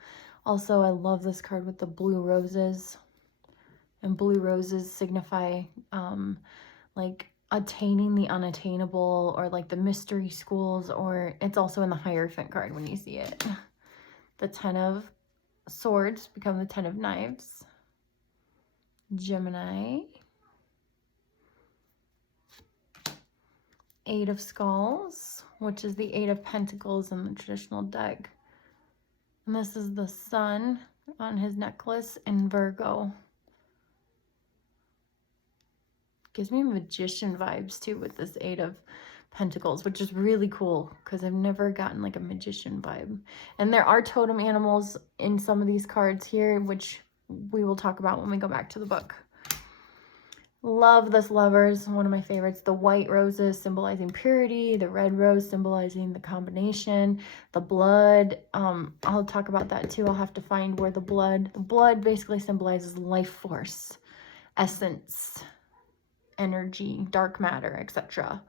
Also, I love this card with the blue roses. And blue roses signify like attaining the unattainable, or like the mystery schools, or it's also in the Hierophant card when you see it. The 10 of Swords become the 10 of Knives. Gemini. 8 of Skulls, which is the 8 of Pentacles in the traditional deck. And this is the Sun on his necklace in Virgo. Gives me magician vibes too with this 8 of Pentacles, which is really cool because I've never gotten like a magician vibe. And there are totem animals in some of these cards here, which we will talk about when we go back to the book. Love this Lovers, one of my favorites. The white roses symbolizing purity, the red rose symbolizing the combination, the blood. I'll talk about that too. I'll have to find where the blood basically symbolizes life force, essence, energy, dark matter, etc.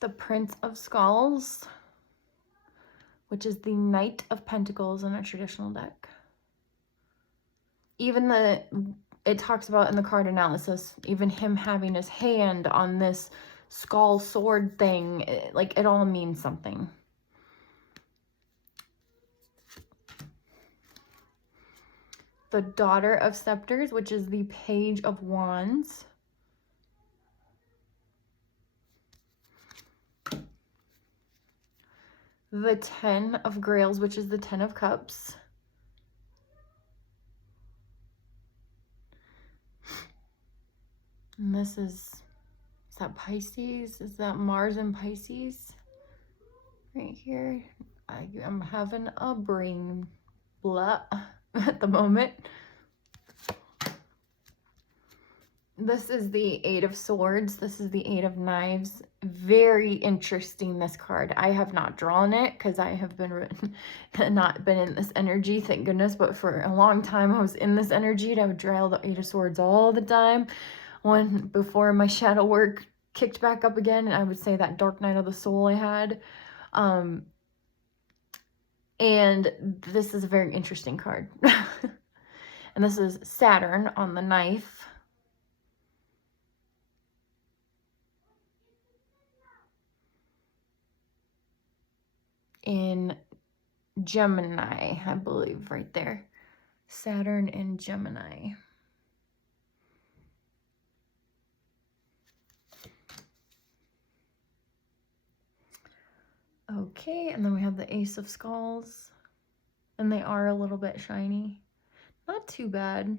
The Prince of Skulls, which is the Knight of Pentacles in a traditional deck. Even it talks about in the card analysis, even him having his hand on this skull sword thing, like it all means something. The Daughter of Scepters, which is the Page of Wands. The Ten of Grails, which is the Ten of Cups. And this is that Pisces? Is that Mars and Pisces? Right here. I'm having a brain blah at the moment. This is the Eight of Swords. This is the Eight of Knives. Very interesting, this card. I have not drawn it because I have been not been in this energy, thank goodness. But for a long time, I was in this energy. And I would draw the Eight of Swords all the time. Before my shadow work kicked back up again, and I would say that dark night of the soul I had. And this is a very interesting card. And this is Saturn on the knife. In Gemini, I believe, right there. Saturn in Gemini. Okay, and then we have the Ace of Skulls. And they are a little bit shiny. Not too bad.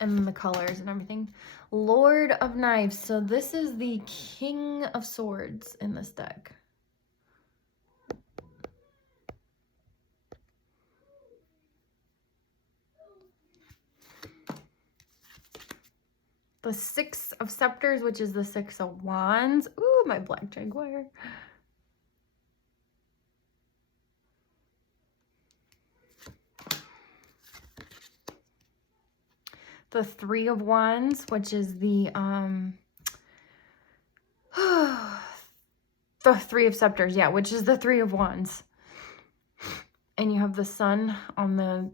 And then the colors and everything. Lord of Knives. So this is the King of Swords in this deck. The Six of Scepters, which is the Six of Wands. Ooh, my black jaguar. The Three of Wands, which is the the Three of Scepters, yeah, which is the Three of Wands. And you have the sun on the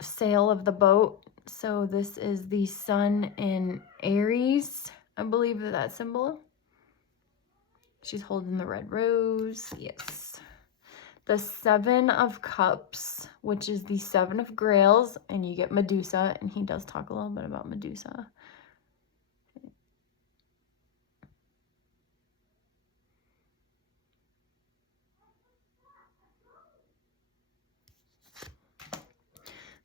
sail of the boat. So this is the sun in Aries, I believe that symbol. She's holding the red rose, yes. The Seven of Cups, which is the Seven of Grails, and you get Medusa, and he does talk a little bit about Medusa.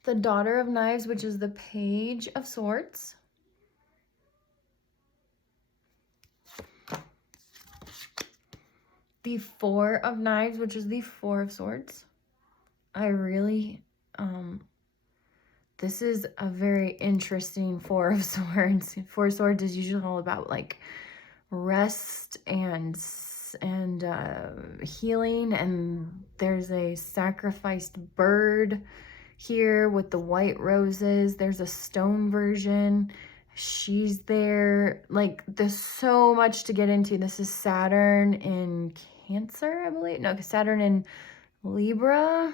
The Daughter of Knives, which is the Page of Swords. The Four of Knives, which is the Four of Swords. I really, this is a very interesting Four of Swords. Four of Swords is usually all about like rest and healing, and there's a sacrificed bird here with the white roses. There's a stone version. She's there. Like, there's so much to get into. This is Saturn in Cancer, I believe. No, Saturn in Libra. I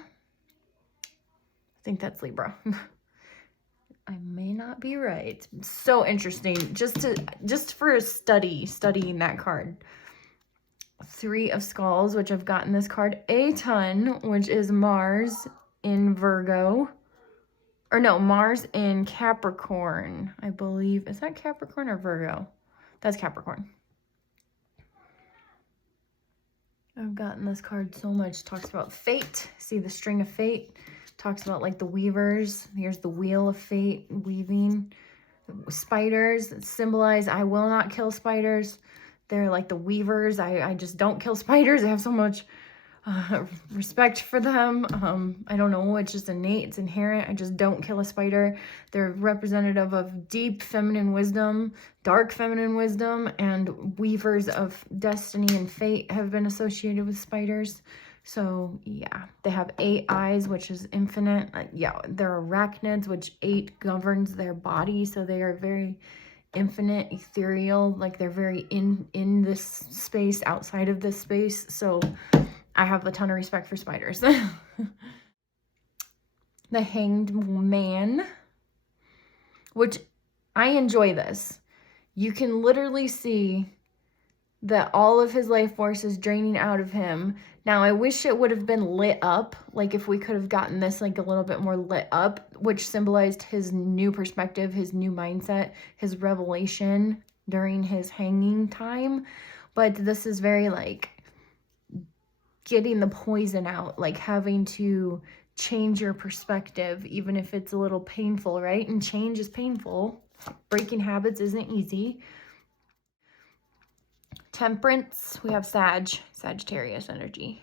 think that's Libra. I may not be right. So interesting. Just for a studying that card. Three of Skulls, which I've gotten this card a ton, which is Mars in Virgo. Or no, Mars in Capricorn, I believe. Is that Capricorn or Virgo? That's Capricorn. I've gotten this card so much. Talks about fate. See the string of fate? Talks about like the weavers. Here's the wheel of fate, weaving. Spiders symbolize I will not kill spiders. They're like the weavers. I just don't kill spiders. I have so much respect for them. I don't know, it's just innate, it's inherent. I just don't kill a spider. They're representative of deep feminine wisdom, dark feminine wisdom, and weavers of destiny and fate have been associated with spiders. So yeah, they have 8 eyes, which is infinite. Yeah, they're arachnids, which 8 governs their body, so they are very infinite, ethereal, like they're very in this space, outside of this space. So I have a ton of respect for spiders. the Hanged Man, which I enjoy this. You can literally see that all of his life force is draining out of him. Now, I wish it would have been lit up, like if we could have gotten this like a little bit more lit up, which symbolized his new perspective, his new mindset, his revelation during his hanging time. But this is very like getting the poison out, like having to change your perspective, even if it's a little painful, right? And change is painful. Breaking habits isn't easy. Temperance, we have Sagittarius energy.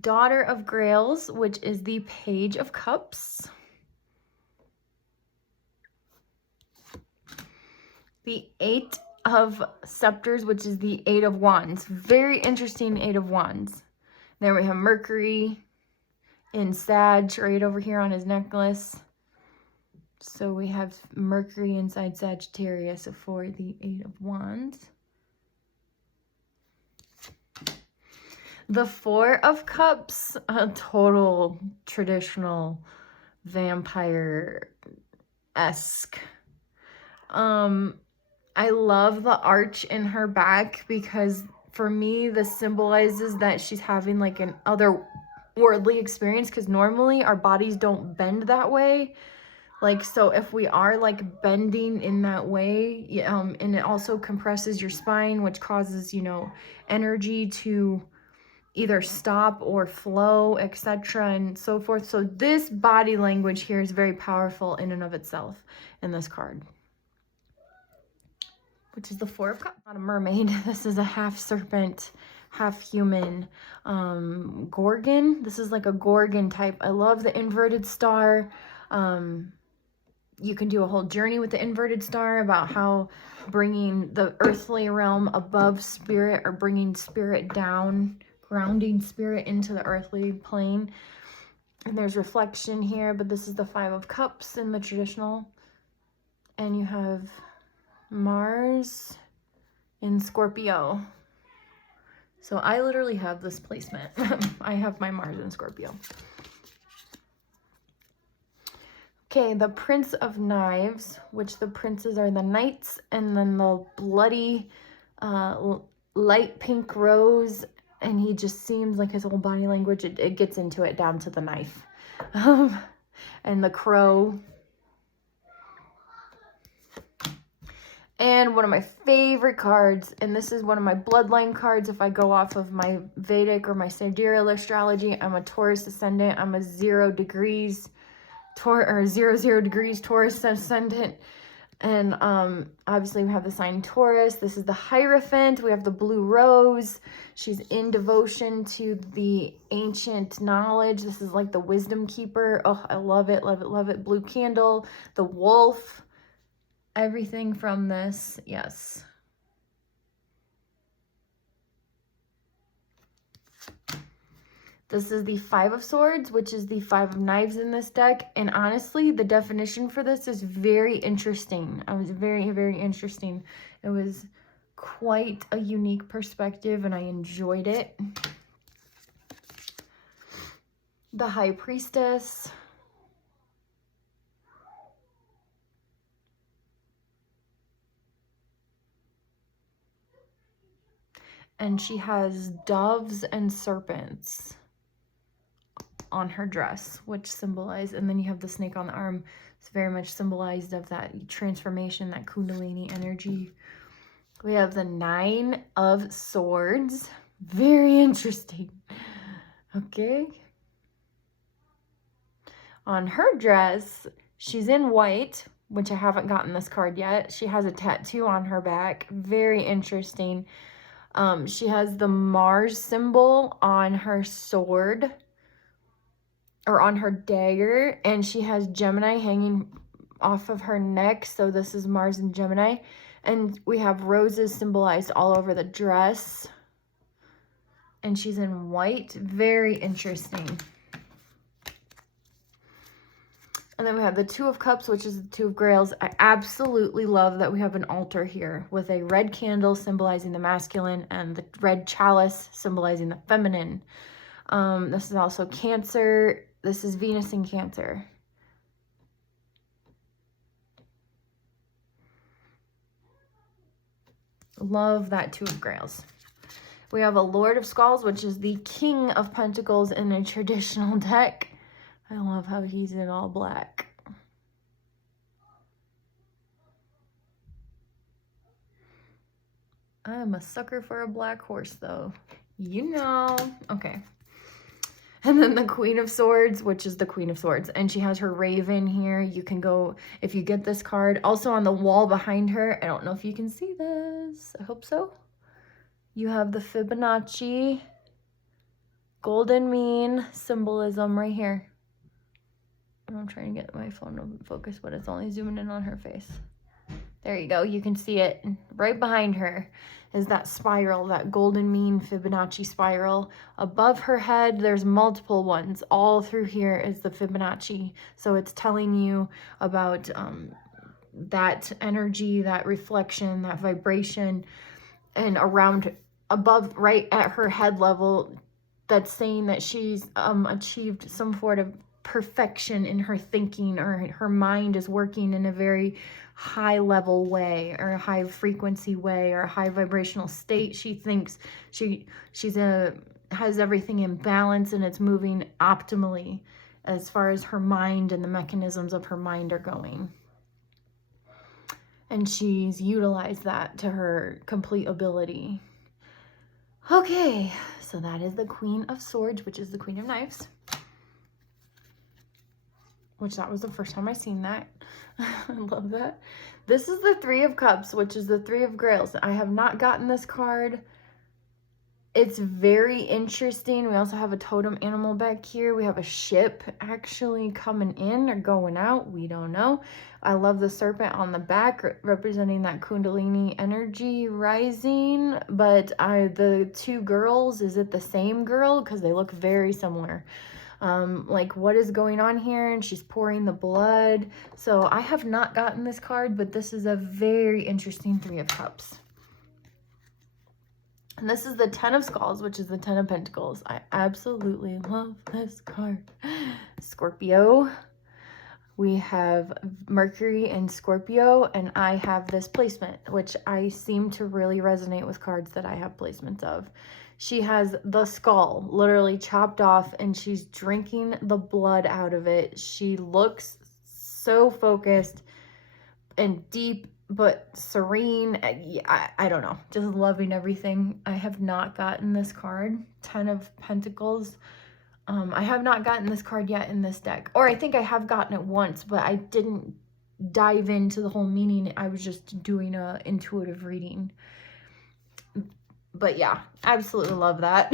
Daughter of Grails, which is the Page of Cups. The Eight of Scepters, which is the Eight of Wands. Very interesting Eight of Wands. There we have Mercury in Sag right over here on his necklace. So we have Mercury inside Sagittarius for the Eight of Wands. The Four of Cups, a total traditional vampire-esque. I love the arch in her back because for me, this symbolizes that she's having like an otherworldly experience, because normally our bodies don't bend that way. Like, so if we are like bending in that way, and it also compresses your spine, which causes, you know, energy to either stop or flow, etc. and so forth. So this body language here is very powerful in and of itself in this card, which is the Four of Cups. Not a mermaid. This is a half serpent, half human Gorgon. This is like a Gorgon type. I love the inverted star. You can do a whole journey with the inverted star about how bringing the earthly realm above spirit, or bringing spirit down, grounding spirit into the earthly plane. And there's reflection here, but this is the Five of Cups in the traditional. And you have Mars in Scorpio. So I literally have this placement. I have my Mars in Scorpio. Okay, the Prince of Knives, which the princes are the knights, and then the bloody light pink rose, and he just seems like his whole body language, it gets into it down to the knife. And the crow. And one of my favorite cards, and this is one of my bloodline cards if I go off of my Vedic or my sidereal astrology. I'm a Taurus ascendant. I'm a 0 degrees Taurus ascendant. And obviously we have the sign Taurus. This is the Hierophant. We have the blue rose. She's in devotion to the ancient knowledge. This is like the wisdom keeper. Oh, I love it, love it, love it. Blue candle, the wolf, everything from this, yes. This is the Five of Swords, which is the Five of Knives in this deck. And honestly, the definition for this is very interesting. It was very, very interesting. It was quite a unique perspective, and I enjoyed it. The High Priestess. And she has doves and serpents on her dress, which symbolize, and then you have the snake on the arm. It's very much symbolized of that transformation, that Kundalini energy. We have the Nine of Swords. Very interesting. Okay. On her dress, she's in white, which I haven't gotten this card yet. She has a tattoo on her back. Very interesting. She has the Mars symbol on her sword, or on her dagger, and she has Gemini hanging off of her neck. So this is Mars and Gemini. And we have roses symbolized all over the dress. And she's in white. Very interesting. And then we have the Two of Cups, which is the Two of Grails. I absolutely love that we have an altar here with a red candle symbolizing the masculine and the red chalice symbolizing the feminine. This is also Cancer. This is Venus in Cancer. Love that Two of Grails. We have a Lord of Skulls, which is the King of Pentacles in a traditional deck. I love how he's in all black. I'm a sucker for a black horse, though. You know. Okay. And then the Queen of Swords, which is the Queen of Swords. And she has her raven here. You can go, if you get this card. Also on the wall behind her, I don't know if you can see this. I hope so. You have the Fibonacci golden mean symbolism right here. I'm trying to get my phone to focus, but it's only zooming in on her face. There you go. You can see it. Right behind her is that spiral, that golden mean Fibonacci spiral. Above her head, there's multiple ones. All through here is the Fibonacci. So it's telling you about that energy, that reflection, that vibration. And around, above, right at her head level, that's saying that she's achieved some sort of perfection in her thinking, or her mind is working in a very high level way, or a high frequency way, or a high vibrational state. She thinks has everything in balance and it's moving optimally as far as her mind and the mechanisms of her mind are going. And she's utilized that to her complete ability. Okay, so that is the Queen of Swords, which is the Queen of Knives. Which that was the first time I seen that. I love that. This is the Three of Cups, which is the Three of Grails. I have not gotten this card. It's very interesting. We also have a totem animal back here. We have a ship actually coming in or going out. We don't know. I love the serpent on the back representing that Kundalini energy rising. But the two girls, is it the same girl? Because they look very similar. Like what is going on here? And she's pouring the blood. So I have not gotten this card, but this is a very interesting Three of Cups. And this is the Ten of Skulls, which is the Ten of Pentacles. I absolutely love this card. Scorpio. We have Mercury and Scorpio, and I have this placement, which I seem to really resonate with cards that I have placements of. She has the skull literally chopped off and she's drinking the blood out of it. She looks so focused and deep, but serene. I don't know. Just loving everything. I have not gotten this card. Ten of Pentacles. I have not gotten this card yet in this deck. Or I think I have gotten it once, but I didn't dive into the whole meaning. I was just doing a intuitive reading. But yeah, absolutely love that.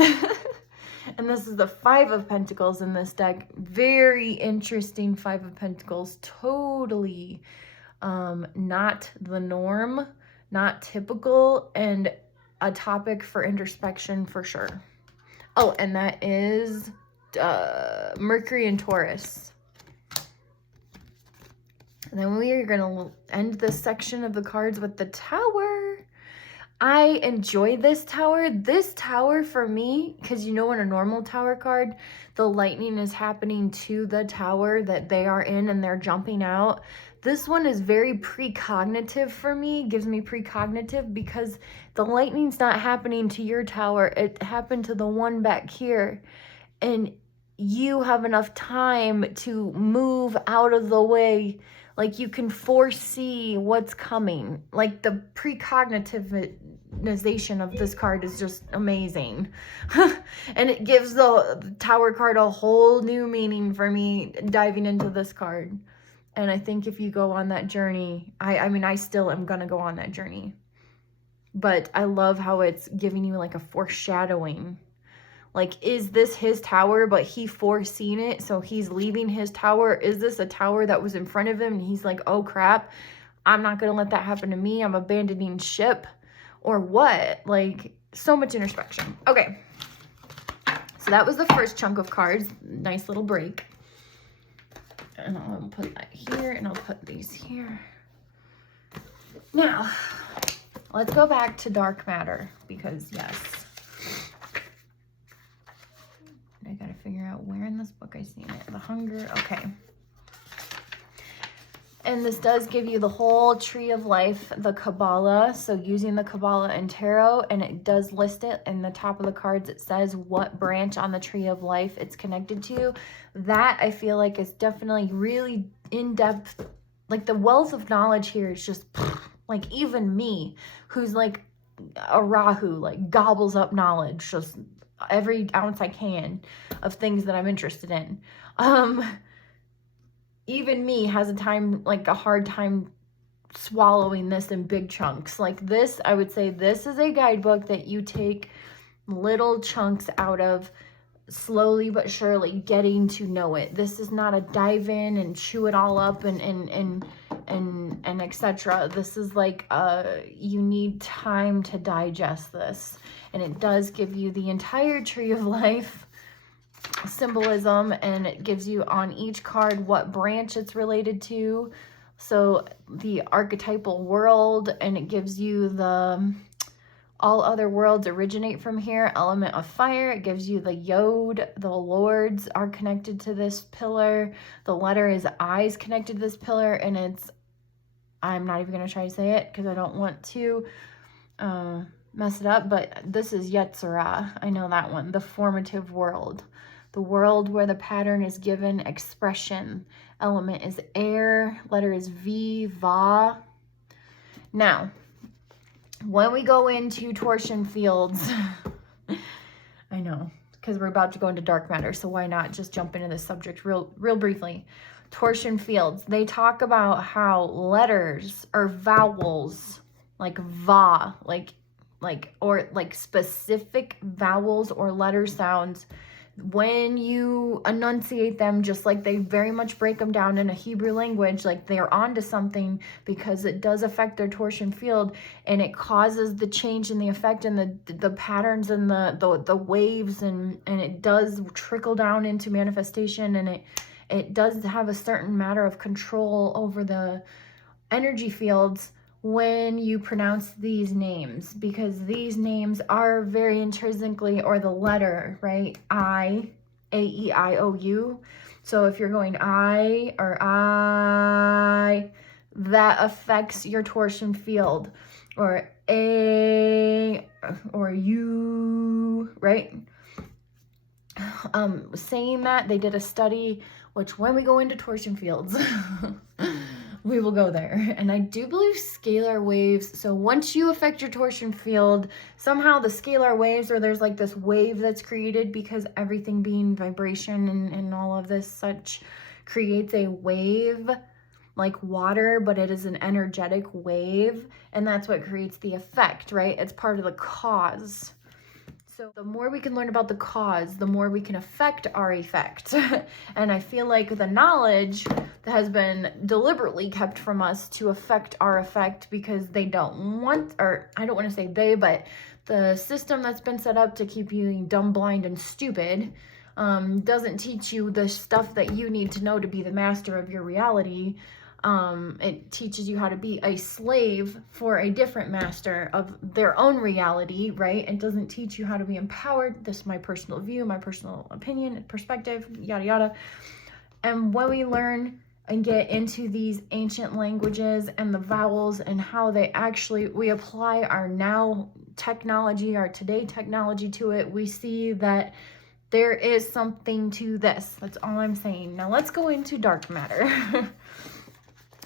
And this is the Five of Pentacles in this deck. Very interesting Five of Pentacles. Totally not the norm, not typical, and a topic for introspection for sure. Oh, and that is Mercury and Taurus. And then we are going to end this section of the cards with the Tower. I enjoy this tower. This tower for me, because you know in a normal tower card, the lightning is happening to the tower that they are in and they're jumping out. This one is very precognitive for me, gives me precognitive, because the lightning's not happening to your tower. It happened to the one back here. And you have enough time to move out of the way. Like you can foresee what's coming. Like the precognitivization of this card is just amazing. And it gives the Tower card a whole new meaning for me diving into this card. And I think if you go on that journey, I mean, I still am going to go on that journey. But I love how it's giving you like a foreshadowing. Like, is this his tower, but he foreseen it, so he's leaving his tower? Is this a tower that was in front of him, and he's like, oh, crap, I'm not going to let that happen to me. I'm abandoning ship. Or what? Like, so much introspection. Okay. So that was the first chunk of cards. Nice little break. And I'll put that here, and I'll put these here. Now, let's go back to dark matter, because yes, I gotta figure out where in this book I seen it. The hunger, okay. And this does give you the whole tree of life, the Kabbalah. So using the Kabbalah and tarot, and it does list it in the top of the cards. It says what branch on the tree of life it's connected to. That I feel like is definitely really in-depth. Like the wealth of knowledge here is just like, even me, who's like a Rahu, like gobbles up knowledge, just every ounce I can of things that I'm interested in. Even me has a hard time swallowing this in big chunks. Like this, I would say this is a guidebook that you take little chunks out of, slowly but surely getting to know it. This is not a dive in and chew it all up and etc. This is like you need time to digest this, and it does give you the entire tree of life symbolism, and it gives you on each card what branch it's related to. So the archetypal world, and it gives you the all other worlds originate from here, element of fire. It gives you the yod, the lords are connected to this pillar. The letter is I is connected to this pillar, and it's, I'm not even going to try to say it because I don't want to mess it up, but this is Yetzirah. I know that one, the formative world. The world where the pattern is given expression. Element is air. Letter is V, Va. Now, when we go into torsion fields, I know, because we're about to go into dark matter, so why not just jump into this subject real briefly. Torsion fields, they talk about how letters or vowels, like Va, or specific vowels or letter sounds, when you enunciate them, just like they very much break them down in a Hebrew language, like they're onto something, because it does affect their torsion field, and it causes the change in the effect and the patterns and the waves, and it does trickle down into manifestation, and it does have a certain matter of control over the energy fields when you pronounce these names, because these names are very intrinsically, or the letter, right? I, A-E-I-O-U. So if you're going I or I, that affects your torsion field, or A or U, right? Saying that, they did a study, which when we go into torsion fields, we will go there. And I do believe scalar waves. So once you affect your torsion field, somehow the scalar waves, or there's like this wave that's created, because everything being vibration and all of this such creates a wave like water, but it is an energetic wave. And that's what creates the effect, right? It's part of the cause. So the more we can learn about the cause, the more we can affect our effect. And I feel like the knowledge that has been deliberately kept from us to affect our effect, because they don't want, or I don't want to say they, but the system that's been set up to keep you dumb, blind, and stupid doesn't teach you the stuff that you need to know to be the master of your reality. It teaches you how to be a slave for a different master of their own reality, right? It doesn't teach you how to be empowered. This is my personal view, my personal opinion, perspective, yada, yada. And when we learn and get into these ancient languages and the vowels and how they actually, we apply our now technology, our today technology to it, we see that there is something to this. That's all I'm saying. Now let's go into dark matter.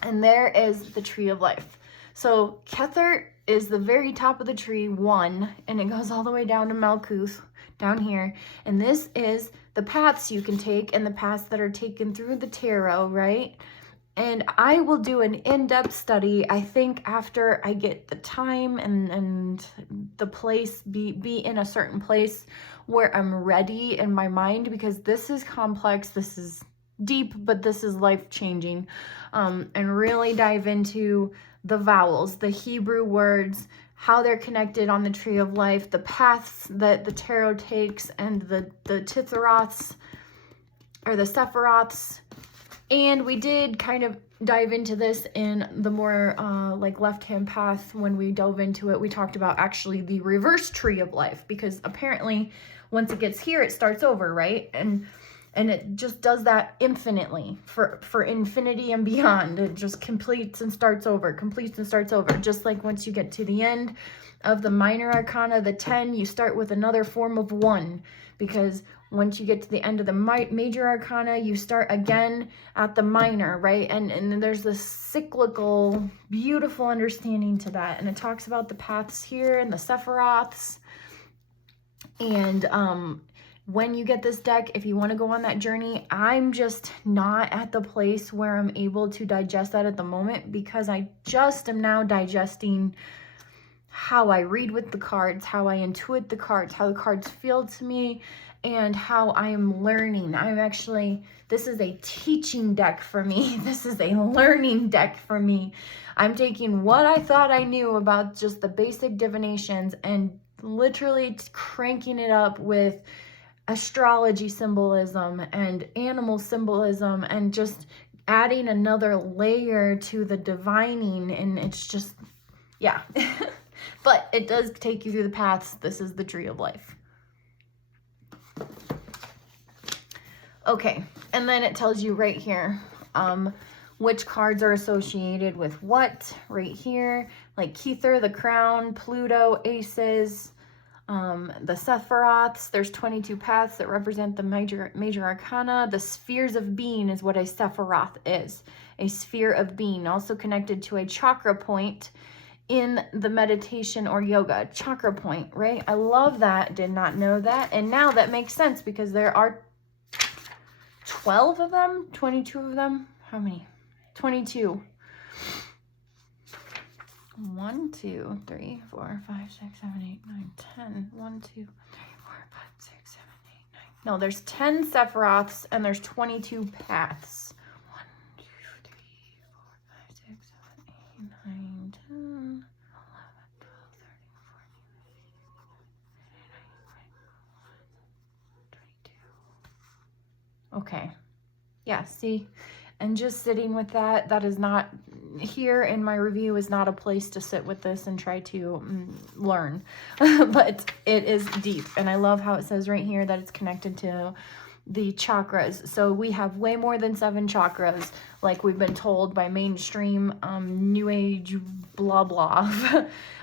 And there is the tree of life. So Kether is the very top of the tree, 1, and it goes all the way down to Malkuth, down here. And this is the paths you can take, and the paths that are taken through the tarot, right? And I will do an in-depth study, I think, after I get the time and the place, be in a certain place where I'm ready in my mind, because this is complex, this is deep, but this is life-changing. And really dive into the vowels, the Hebrew words, how they're connected on the tree of life, the paths that the tarot takes, and the Titharoths or the Sephiroths, And we did kind of dive into this in the more like left-hand path. When we dove into it, we talked about actually the reverse tree of life, because apparently once it gets here, it starts over, right? And it just does that infinitely for infinity and beyond. It just completes and starts over, completes and starts over. Just like once you get to the end of the minor arcana, the 10, you start with another form of 1, because once you get to the end of the major arcana, you start again at the minor, right? And then there's this cyclical, beautiful understanding to that. And it talks about the paths here and the Sephiroths. And when you get this deck, if you want to go on that journey, I'm just not at the place where I'm able to digest that at the moment, because I just am now digesting how I read with the cards, how I intuit the cards, how the cards feel to me, and how I am learning. This is a teaching deck for me. This is a learning deck for me. I'm taking what I thought I knew about just the basic divinations and literally cranking it up with astrology symbolism and animal symbolism, and just adding another layer to the divining. And it's just, yeah. But it does take you through the paths. This is the tree of life. Okay, and then it tells you right here which cards are associated with what right here, like Kether, the crown, Pluto, aces, the Sephiroths. There's 22 paths that represent the major arcana. The spheres of being is what a Sephiroth is, a sphere of being, also connected to a chakra point in the meditation or yoga. Chakra point, right? I love that. Did not know that. And now that makes sense, because there are 12 of them, 22 of them. How many? 22. 1, 2, 3, 4, 5, 6, 7, 8, 9, 10. 1, 2, 3, 4, 5, 6, 7, 8, 9. No, there's 10 Sephiroths and there's 22 paths. 1, 2, 3, 4, 5, 6, 7, 8, 9, 10, 11, 12, 13, 14, 22. Okay. Yeah, see? And just sitting with that, that is not, here in my review is not a place to sit with this and try to learn. But it is deep. And I love how it says right here that it's connected to the chakras. So we have way more than 7 chakras, like we've been told by mainstream new age blah blah.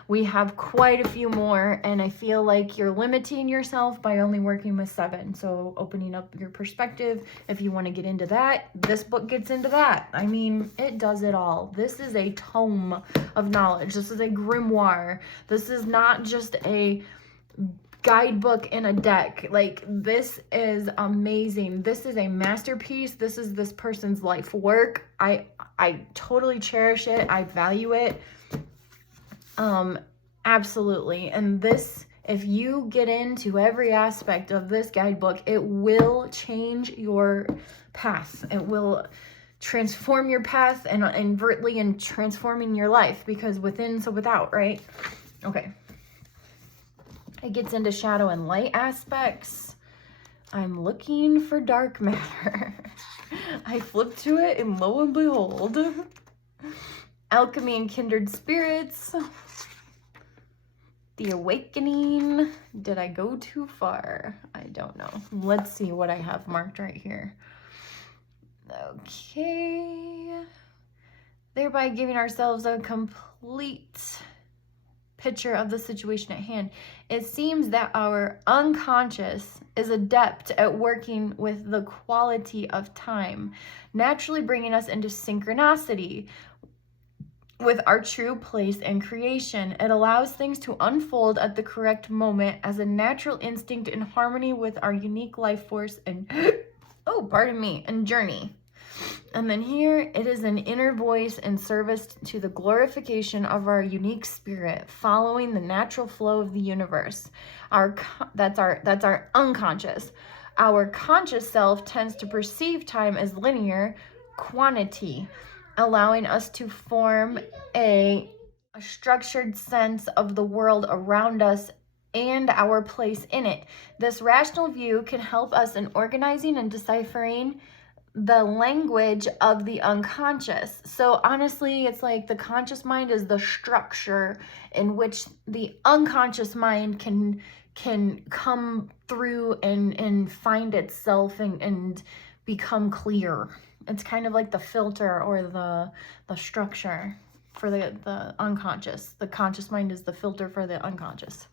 We have quite a few more, and I feel like you're limiting yourself by only working with 7. So opening up your perspective, if you want to get into that, this book gets into that. I mean, it does it all. This is a tome of knowledge. This is a grimoire. This is not just a guidebook in a deck. Like, this is amazing. This is a masterpiece. This is this person's life work. I totally cherish it. I value it. Absolutely. And this, if you get into every aspect of this guidebook, it will change your path. It will transform your path, and inadvertently in transforming your life, because within, so without, right? Okay. It gets into shadow and light aspects. I'm looking for dark matter. I flip to it and lo and behold. Alchemy and kindred spirits. The awakening. Did I go too far? I don't know. Let's see what I have marked right here. Okay. Thereby giving ourselves a complete picture of the situation at hand. It seems that our unconscious is adept at working with the quality of time, naturally bringing us into synchronicity with our true place in creation. It allows things to unfold at the correct moment as a natural instinct in harmony with our unique life force and, oh, pardon me, and journey. And then here, it is an inner voice in service to the glorification of our unique spirit, following the natural flow of the universe. That's our unconscious. Our conscious self tends to perceive time as linear quantity, allowing us to form a structured sense of the world around us and our place in it. This rational view can help us in organizing and deciphering the language of the unconscious. So honestly, it's like the conscious mind is the structure in which the unconscious mind can come through and find itself and become clear. It's kind of like the filter or the structure for the unconscious. The conscious mind is the filter for the unconscious.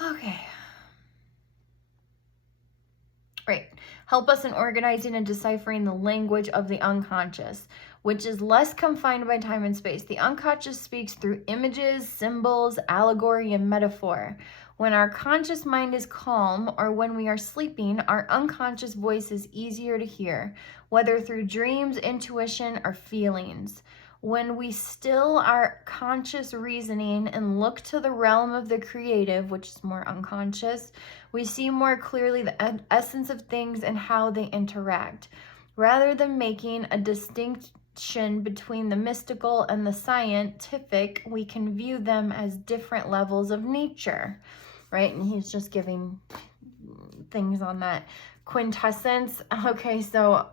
Okay. Right. Help us in organizing and deciphering the language of the unconscious, which is less confined by time and space. The unconscious speaks through images, symbols, allegory, and metaphor. When our conscious mind is calm or when we are sleeping, our unconscious voice is easier to hear, whether through dreams, intuition, or feelings. When we still our conscious reasoning and look to the realm of the creative, which is more unconscious, we see more clearly the essence of things and how they interact. Rather than making a distinction between the mystical and the scientific, we can view them as different levels of nature, right? And he's just giving things on that. Quintessence. Okay, so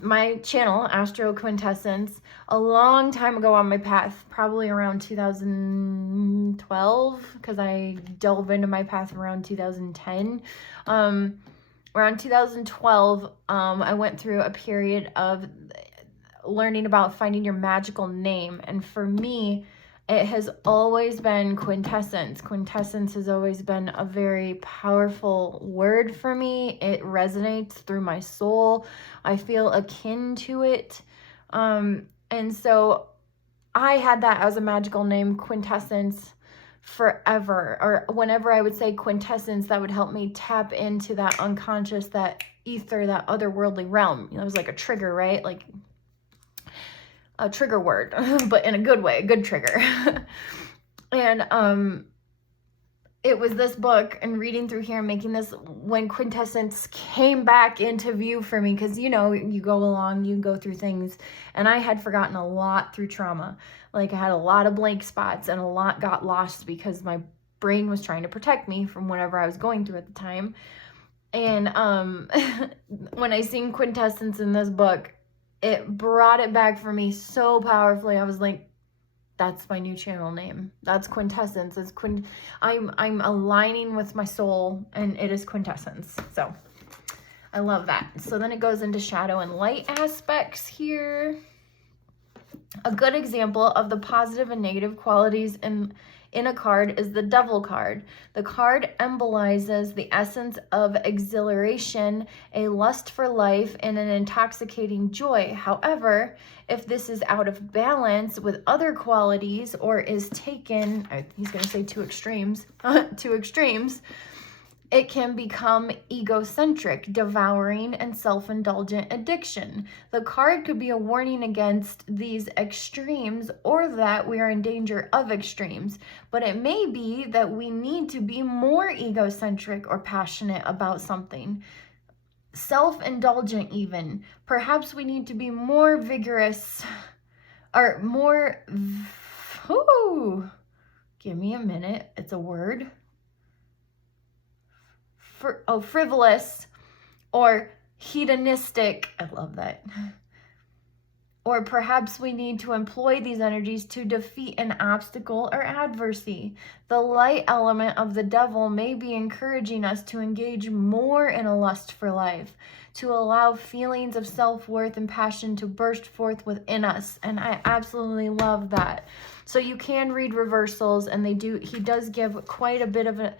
my channel, Astro Quintessence, a long time ago on my path, probably around 2012, because I delve into my path around 2010. Around 2012, I went through a period of learning about finding your magical name. And for me, it has always been quintessence. Quintessence has always been a very powerful word for me. It resonates through my soul. I feel akin to it. And so I had that as a magical name, quintessence, forever. Or whenever I would say quintessence, that would help me tap into that unconscious, that ether, that otherworldly realm. You know, it was like a trigger, right? Like a trigger word, but in a good way, a good trigger. And it was this book and reading through here and making this when quintessence came back into view for me, because you know, you go along, you go through things, and I had forgotten a lot through trauma. Like I had a lot of blank spots and a lot got lost because my brain was trying to protect me from whatever I was going through at the time. And when I seen quintessence in this book, it brought it back for me so powerfully. I was like, that's my new channel name. That's quintessence. It's I'm aligning with my soul, and it is quintessence. So I love that. So then it goes into shadow and light aspects here. A good example of the positive and negative qualities in a card is the Devil card. The card embolizes the essence of exhilaration, a lust for life, and an intoxicating joy. However, if this is out of balance with other qualities or is taken, he's going to say two extremes, it can become egocentric, devouring, and self-indulgent addiction. The card could be a warning against these extremes, or that we are in danger of extremes. But it may be that we need to be more egocentric or passionate about something. Self-indulgent even. Perhaps we need to be more vigorous, or more... Ooh, give me a minute. It's a word. Frivolous or hedonistic. I love that. Or perhaps we need to employ these energies to defeat an obstacle or adversity. The light element of the Devil may be encouraging us to engage more in a lust for life, to allow feelings of self-worth and passion to burst forth within us. And I absolutely love that. So you can read reversals, and he does give quite a bit of a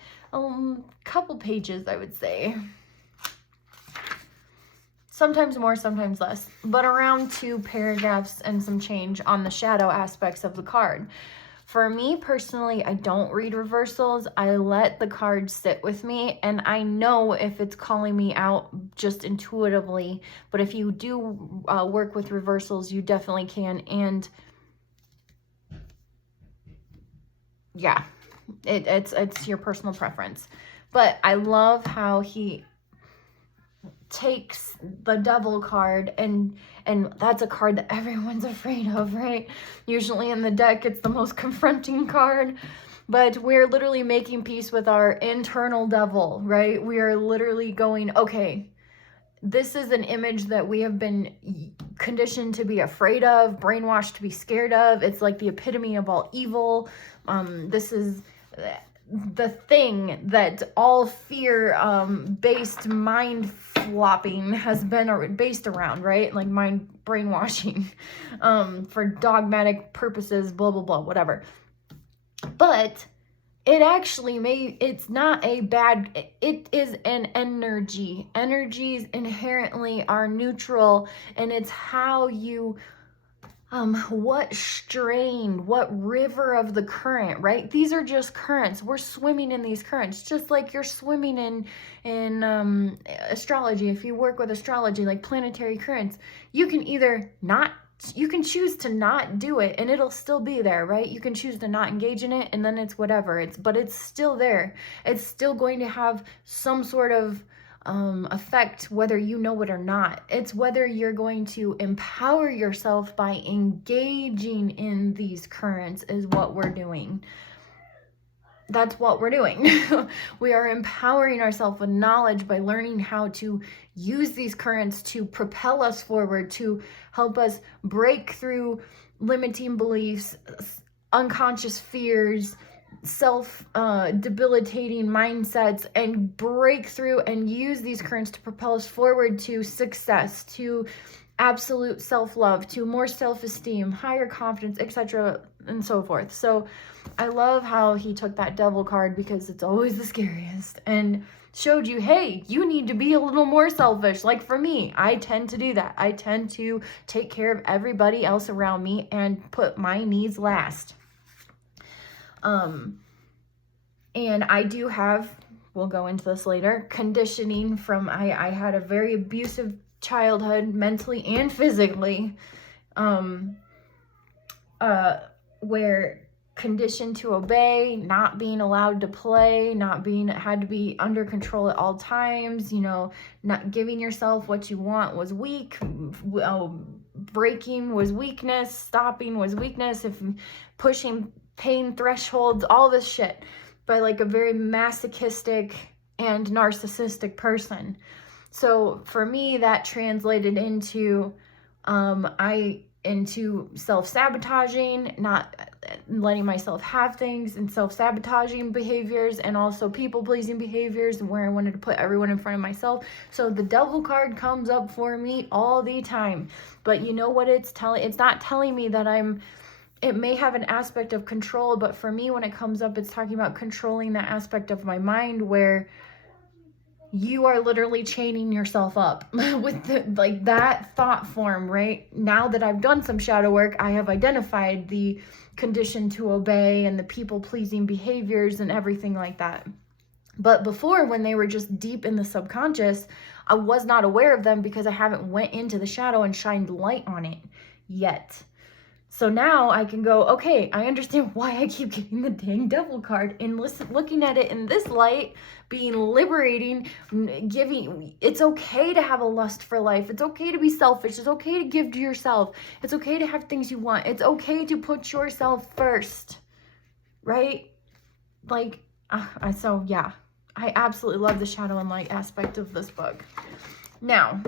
couple pages, I would say. Sometimes more, sometimes less, but around 2 paragraphs and some change on the shadow aspects of the card. For me personally, I don't read reversals. I let the card sit with me, and I know if it's calling me out just intuitively. But if you do work with reversals, you definitely can. And yeah, it's your personal preference. But I love how he takes the Devil card, and that's a card that everyone's afraid of, right? Usually in the deck, it's the most confronting card. but we're literally making peace with our internal devil, right? We are literally going, okay, this is an image that we have been conditioned to be afraid of, brainwashed to be scared of. It's like the epitome of all evil. This is the thing that all fear based mind flopping has been based around, right? Like mind brainwashing for dogmatic purposes, blah, blah, blah, whatever. But it actually it's not a bad, it is an energy. Energies inherently are neutral, and it's how you, what strain, what river of the current, right? These are just currents. We're swimming in these currents, just like you're swimming in astrology. If you work with astrology, like planetary currents, you can either not, you can choose to not do it and it'll still be there, right? You can choose to not engage in it and then it's whatever. But it's still there. It's still going to have some sort of effect, whether you know it or not. It's whether you're going to empower yourself by engaging in these currents is what we're doing. That's what we're doing. We are empowering ourselves with knowledge by learning how to use these currents to propel us forward, to help us break through limiting beliefs, unconscious fears, self-debilitating mindsets, and break through and use these currents to propel us forward to success, to absolute self-love, to more self-esteem, higher confidence, etc., and so forth. So I love how he took that devil card, because it's always the scariest, and showed you, hey, you need to be a little more selfish. Like for me, I tend to do that. I tend to take care of everybody else around me and put my needs last. And I do have, we'll go into this later, conditioning from, I had a very abusive childhood, mentally and physically, where conditioned to obey, not being allowed to play, had to be under control at all times, you know, not giving yourself what you want was weak, breaking was weakness, stopping was weakness, if pushing pain thresholds, all this shit, by like a very masochistic and narcissistic person. So for me, that translated into into self-sabotaging, not letting myself have things, and self-sabotaging behaviors, and also people-pleasing behaviors, where I wanted to put everyone in front of myself. So the devil card comes up for me all the time. But you know what it's telling? It's not telling me that it may have an aspect of control, but for me, when it comes up, it's talking about controlling that aspect of my mind where you are literally chaining yourself up with like that thought form, right? Now that I've done some shadow work, I have identified the condition to obey and the people-pleasing behaviors and everything like that. But before, when they were just deep in the subconscious, I was not aware of them because I haven't went into the shadow and shined light on it yet. So now I can go, okay, I understand why I keep getting the dang devil card, and looking at it in this light, being liberating, it's okay to have a lust for life. It's okay to be selfish. It's okay to give to yourself. It's okay to have things you want. It's okay to put yourself first, right? Like, so yeah, I absolutely love the shadow and light aspect of this book. Now,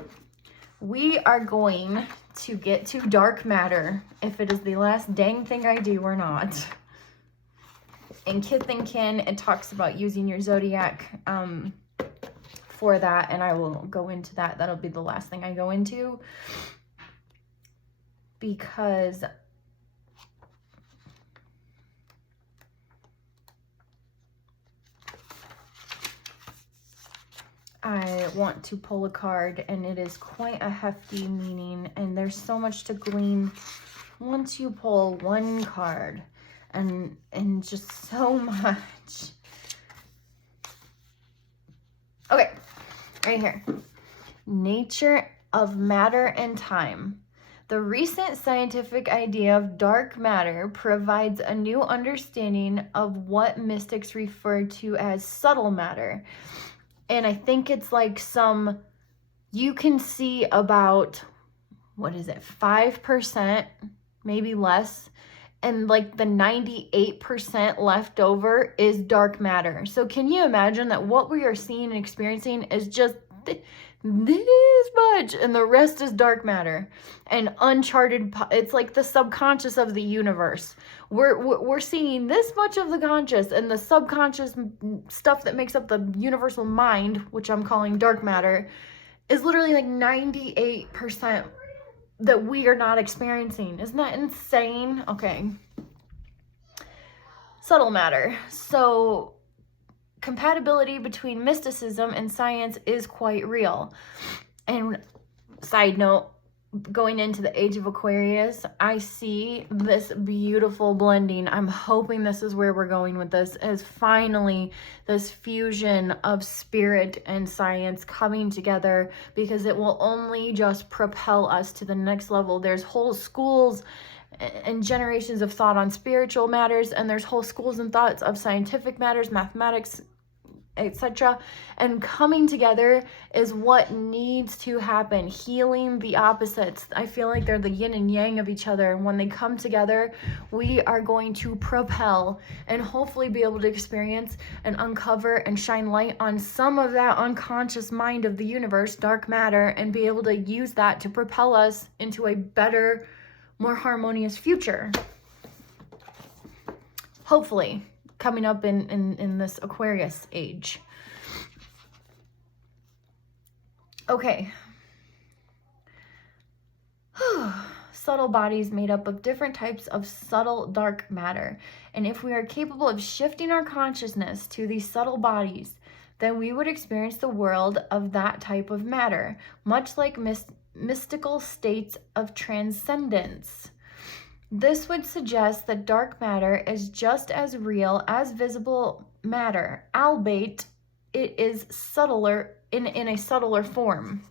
we are going to get to dark matter, if it is the last dang thing I do or not. In Kith and Kin, it talks about using your zodiac for that, and I will go into that. That'll be the last thing I go into, because I want to pull a card, and it is quite a hefty meaning, and there's so much to glean once you pull one card, and just so much. Okay, right here. Nature of matter and time. The recent scientific idea of dark matter provides a new understanding of what mystics refer to as subtle matter. And I think it's like you can see about, 5%, maybe less, and like the 98% left over is dark matter. So can you imagine that what we are seeing and experiencing is just this much, and the rest is dark matter and uncharted. It's like the subconscious of the universe. We're seeing this much of the conscious, and the subconscious stuff that makes up the universal mind, which I'm calling dark matter, is literally like 98% that we are not experiencing. Isn't that insane? Okay. Subtle matter. So compatibility between mysticism and science is quite real. And side note, going into the age of Aquarius, I see this beautiful blending. I'm hoping this is where we're going with this, as finally this fusion of spirit and science coming together, because it will only just propel us to the next level. There's whole schools and generations of thought on spiritual matters, and there's whole schools and thoughts of scientific matters, mathematics, etc. And coming together is what needs to happen. Healing the opposites. I feel like they're the yin and yang of each other. And when they come together, we are going to propel and hopefully be able to experience and uncover and shine light on some of that unconscious mind of the universe, dark matter, and be able to use that to propel us into a better, more harmonious future. Hopefully. Coming up in this Aquarius age. Okay. Subtle bodies made up of different types of subtle dark matter. And if we are capable of shifting our consciousness to these subtle bodies, then we would experience the world of that type of matter, much like mystical states of transcendence. This would suggest that dark matter is just as real as visible matter, albeit it is subtler in a subtler form.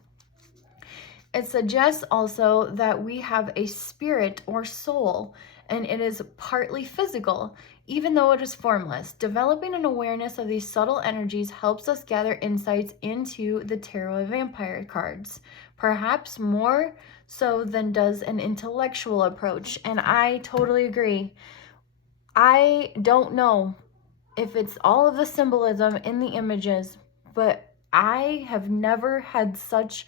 It suggests also that we have a spirit or soul, and it is partly physical, even though it is formless. Developing an awareness of these subtle energies helps us gather insights into the Tarot of Vampyres cards, perhaps more so than does an intellectual approach. And I totally agree. I don't know if it's all of the symbolism in the images, but I have never had such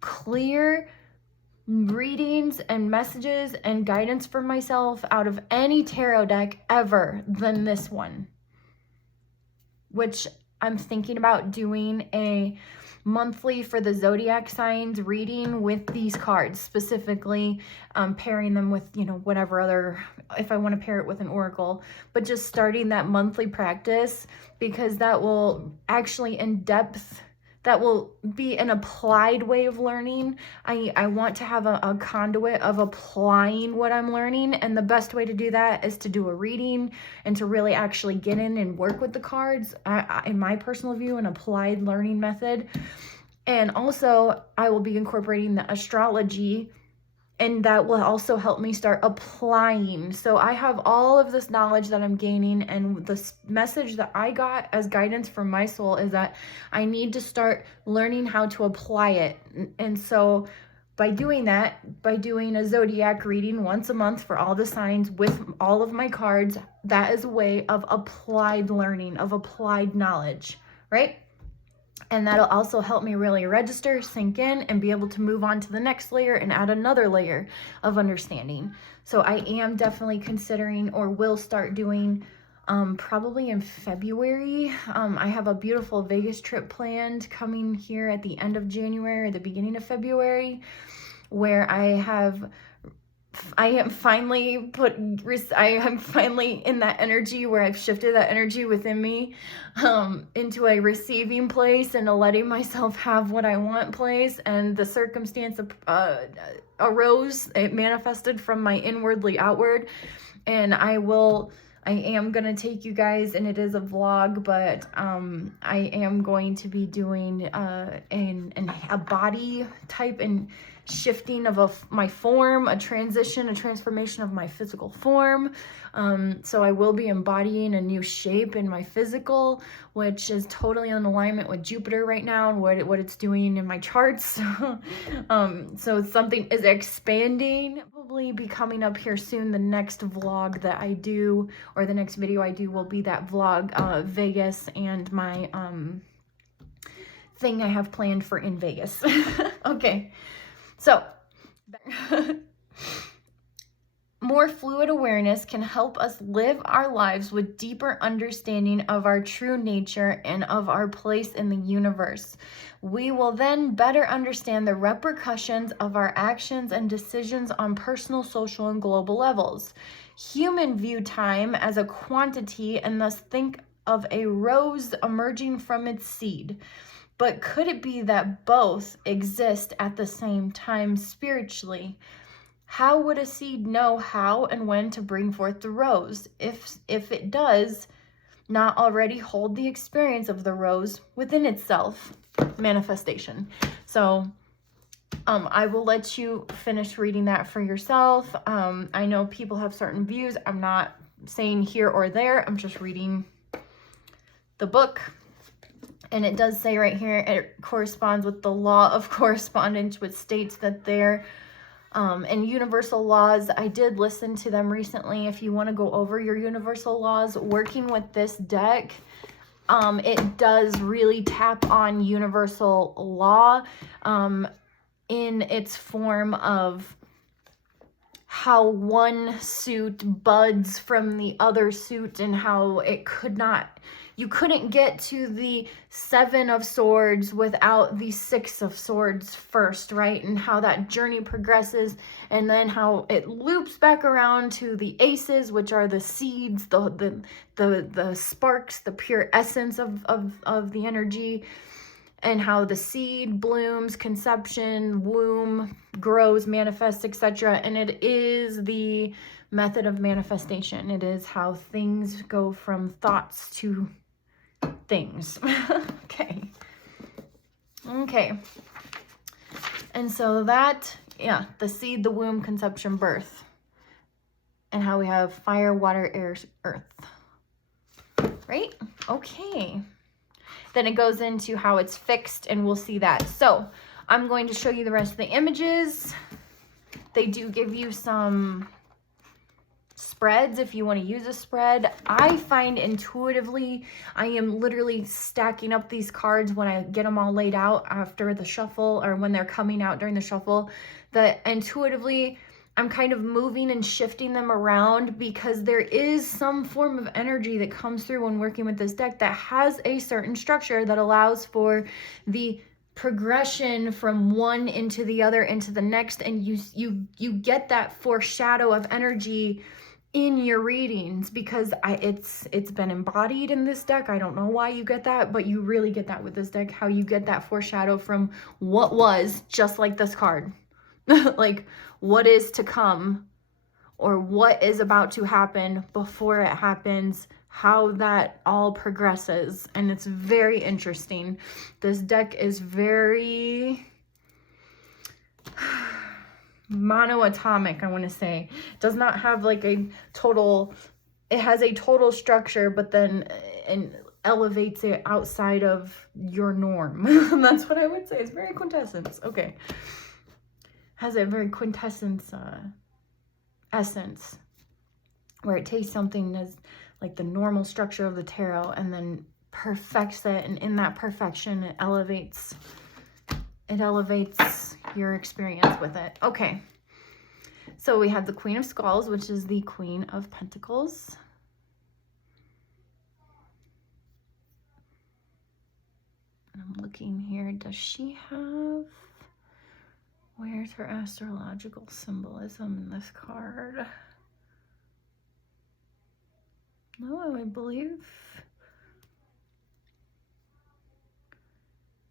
clear readings and messages and guidance for myself out of any tarot deck ever than this one, which I'm thinking about doing a monthly for the zodiac signs reading with these cards, specifically pairing them with, you know, whatever other, if I want to pair it with an oracle, but just starting that monthly practice, because that will actually in depth, that will be an applied way of learning. I want to have a conduit of applying what I'm learning, and the best way to do that is to do a reading and to really actually get in and work with the cards, in my personal view, an applied learning method. And also I will be incorporating the astrology, and that will also help me start applying. So I have all of this knowledge that I'm gaining, and the message that I got as guidance from my soul is that I need to start learning how to apply it. And so by doing that, by doing a zodiac reading once a month for all the signs with all of my cards, that is a way of applied learning, of applied knowledge, right? And that'll also help me really register, sink in, and be able to move on to the next layer and add another layer of understanding. So I am definitely considering, or will start doing, probably in February. I have a beautiful Vegas trip planned coming here at the end of January or the beginning of February, where I am finally in that energy where I've shifted that energy within me into a receiving place and a letting myself have what I want place. And the circumstance arose, it manifested from my inwardly outward. And I am going to take you guys, and it is a vlog, but I am going to be doing a body type and shifting of my form, a transformation of my physical form. So I will be embodying a new shape in my physical, which is totally in alignment with Jupiter right now and what it's doing in my charts. So something is expanding. probably be coming up here soon. The next vlog that I do, or the next video I do, will be that vlog, Vegas, and my thing I have planned for in Vegas. Okay, so more fluid awareness can help us live our lives with deeper understanding of our true nature and of our place in the universe. We will then better understand the repercussions of our actions and decisions on personal, social, and global levels. Humans view time as a quantity and thus think of a rose emerging from its seed. But could it be that both exist at the same time spiritually? How would a seed know how and when to bring forth the rose if it does not already hold the experience of the rose within itself? Manifestation. So I will let you finish reading that for yourself. I know people have certain views. I'm not saying here or there. I'm just reading the book. And it does say right here, it corresponds with the law of correspondence, which states that there and universal laws. I did listen to them recently. If you want to go over your universal laws, working with this deck, it does really tap on universal law in its form of how one suit buds from the other suit, and how it you couldn't get to the 7 of Swords without the 6 of Swords first, right? And how that journey progresses, and then how it loops back around to the Aces, which are the seeds, the sparks, the pure essence of the energy, and how the seed blooms, conception, womb, grows, manifests, etc. And it is the method of manifestation. It is how things go from thoughts to things. Okay. And so that, yeah, the seed, the womb, conception, birth, and how we have fire, water, air, earth, right? Okay. Then it goes into how it's fixed, and we'll see that. So I'm going to show you the rest of the images. They do give you some spreads if you want to use a spread. I find intuitively, I am literally stacking up these cards when I get them all laid out after the shuffle, or when they're coming out during the shuffle, that intuitively I'm kind of moving and shifting them around, because there is some form of energy that comes through when working with this deck that has a certain structure that allows for the progression from one into the other into the next, and you get that foreshadow of energy in your readings, because it's been embodied in this deck. I don't know why you get that, but you really get that with this deck, how you get that foreshadow from what was, just like this card. Like what is to come, or what is about to happen before it happens, how that all progresses. And it's very interesting. This deck is very monoatomic, I want to say. It does not have like a total, it has a total structure, but then elevates it outside of your norm. That's what I would say. It's very quintessence. Okay. Has a very quintessence essence, where it takes something as like the normal structure of the tarot and then perfects it, and in that perfection it elevates your experience with it. Okay, so we have the Queen of Skulls, which is the Queen of Pentacles. And I'm looking here, does she have, where's her astrological symbolism in this card? No, I believe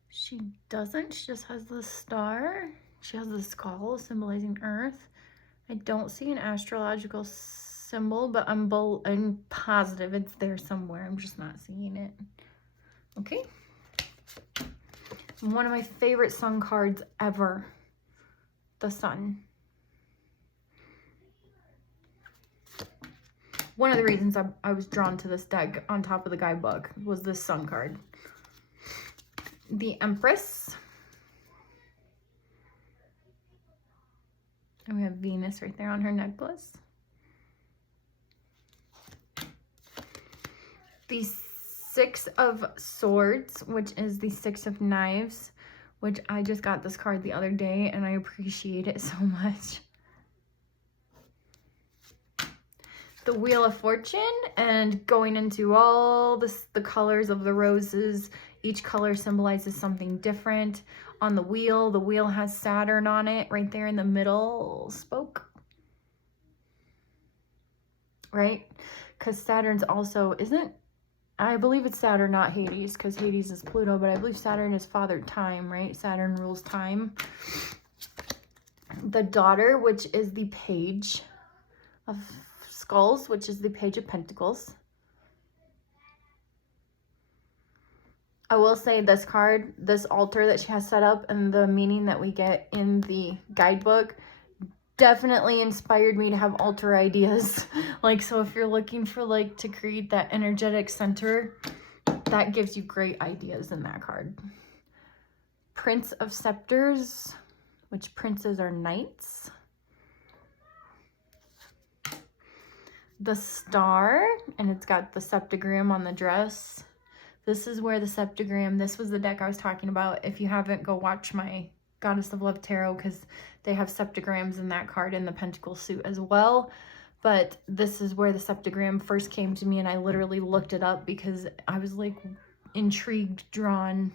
she doesn't. She just has the star. She has the skull symbolizing Earth. I don't see an astrological symbol, but I'm positive it's there somewhere. I'm just not seeing it. Okay. One of my favorite sun cards ever. The Sun. One of the reasons I was drawn to this deck on top of the guidebook was this Sun card. The Empress. And we have Venus right there on her necklace. The Six of Swords, which is the Six of Knives, which I just got this card the other day and I appreciate it so much. The Wheel of Fortune, and going into all the colors of the roses. Each color symbolizes something different. On the wheel has Saturn on it right there in the middle spoke. Right? Because Saturn's also, I believe it's Saturn, not Hades, because Hades is Pluto, but I believe Saturn is Father Time, right? Saturn rules time. The Daughter, which is the Page of Skulls, which is the Page of Pentacles. I will say this card, this altar that she has set up, and the meaning that we get in the guidebook definitely inspired me to have altar ideas. Like, so if you're looking for like to create that energetic center, that gives you great ideas in that card. Prince of Scepters, which princes are knights. The Star, and it's got the septagram on the dress. This is where the septagram, this was the deck I was talking about. If you haven't, go watch my Goddess of Love Tarot, because they have septagrams in that card in the Pentacle suit as well. But this is where the septagram first came to me, and I literally looked it up because I was like intrigued, drawn.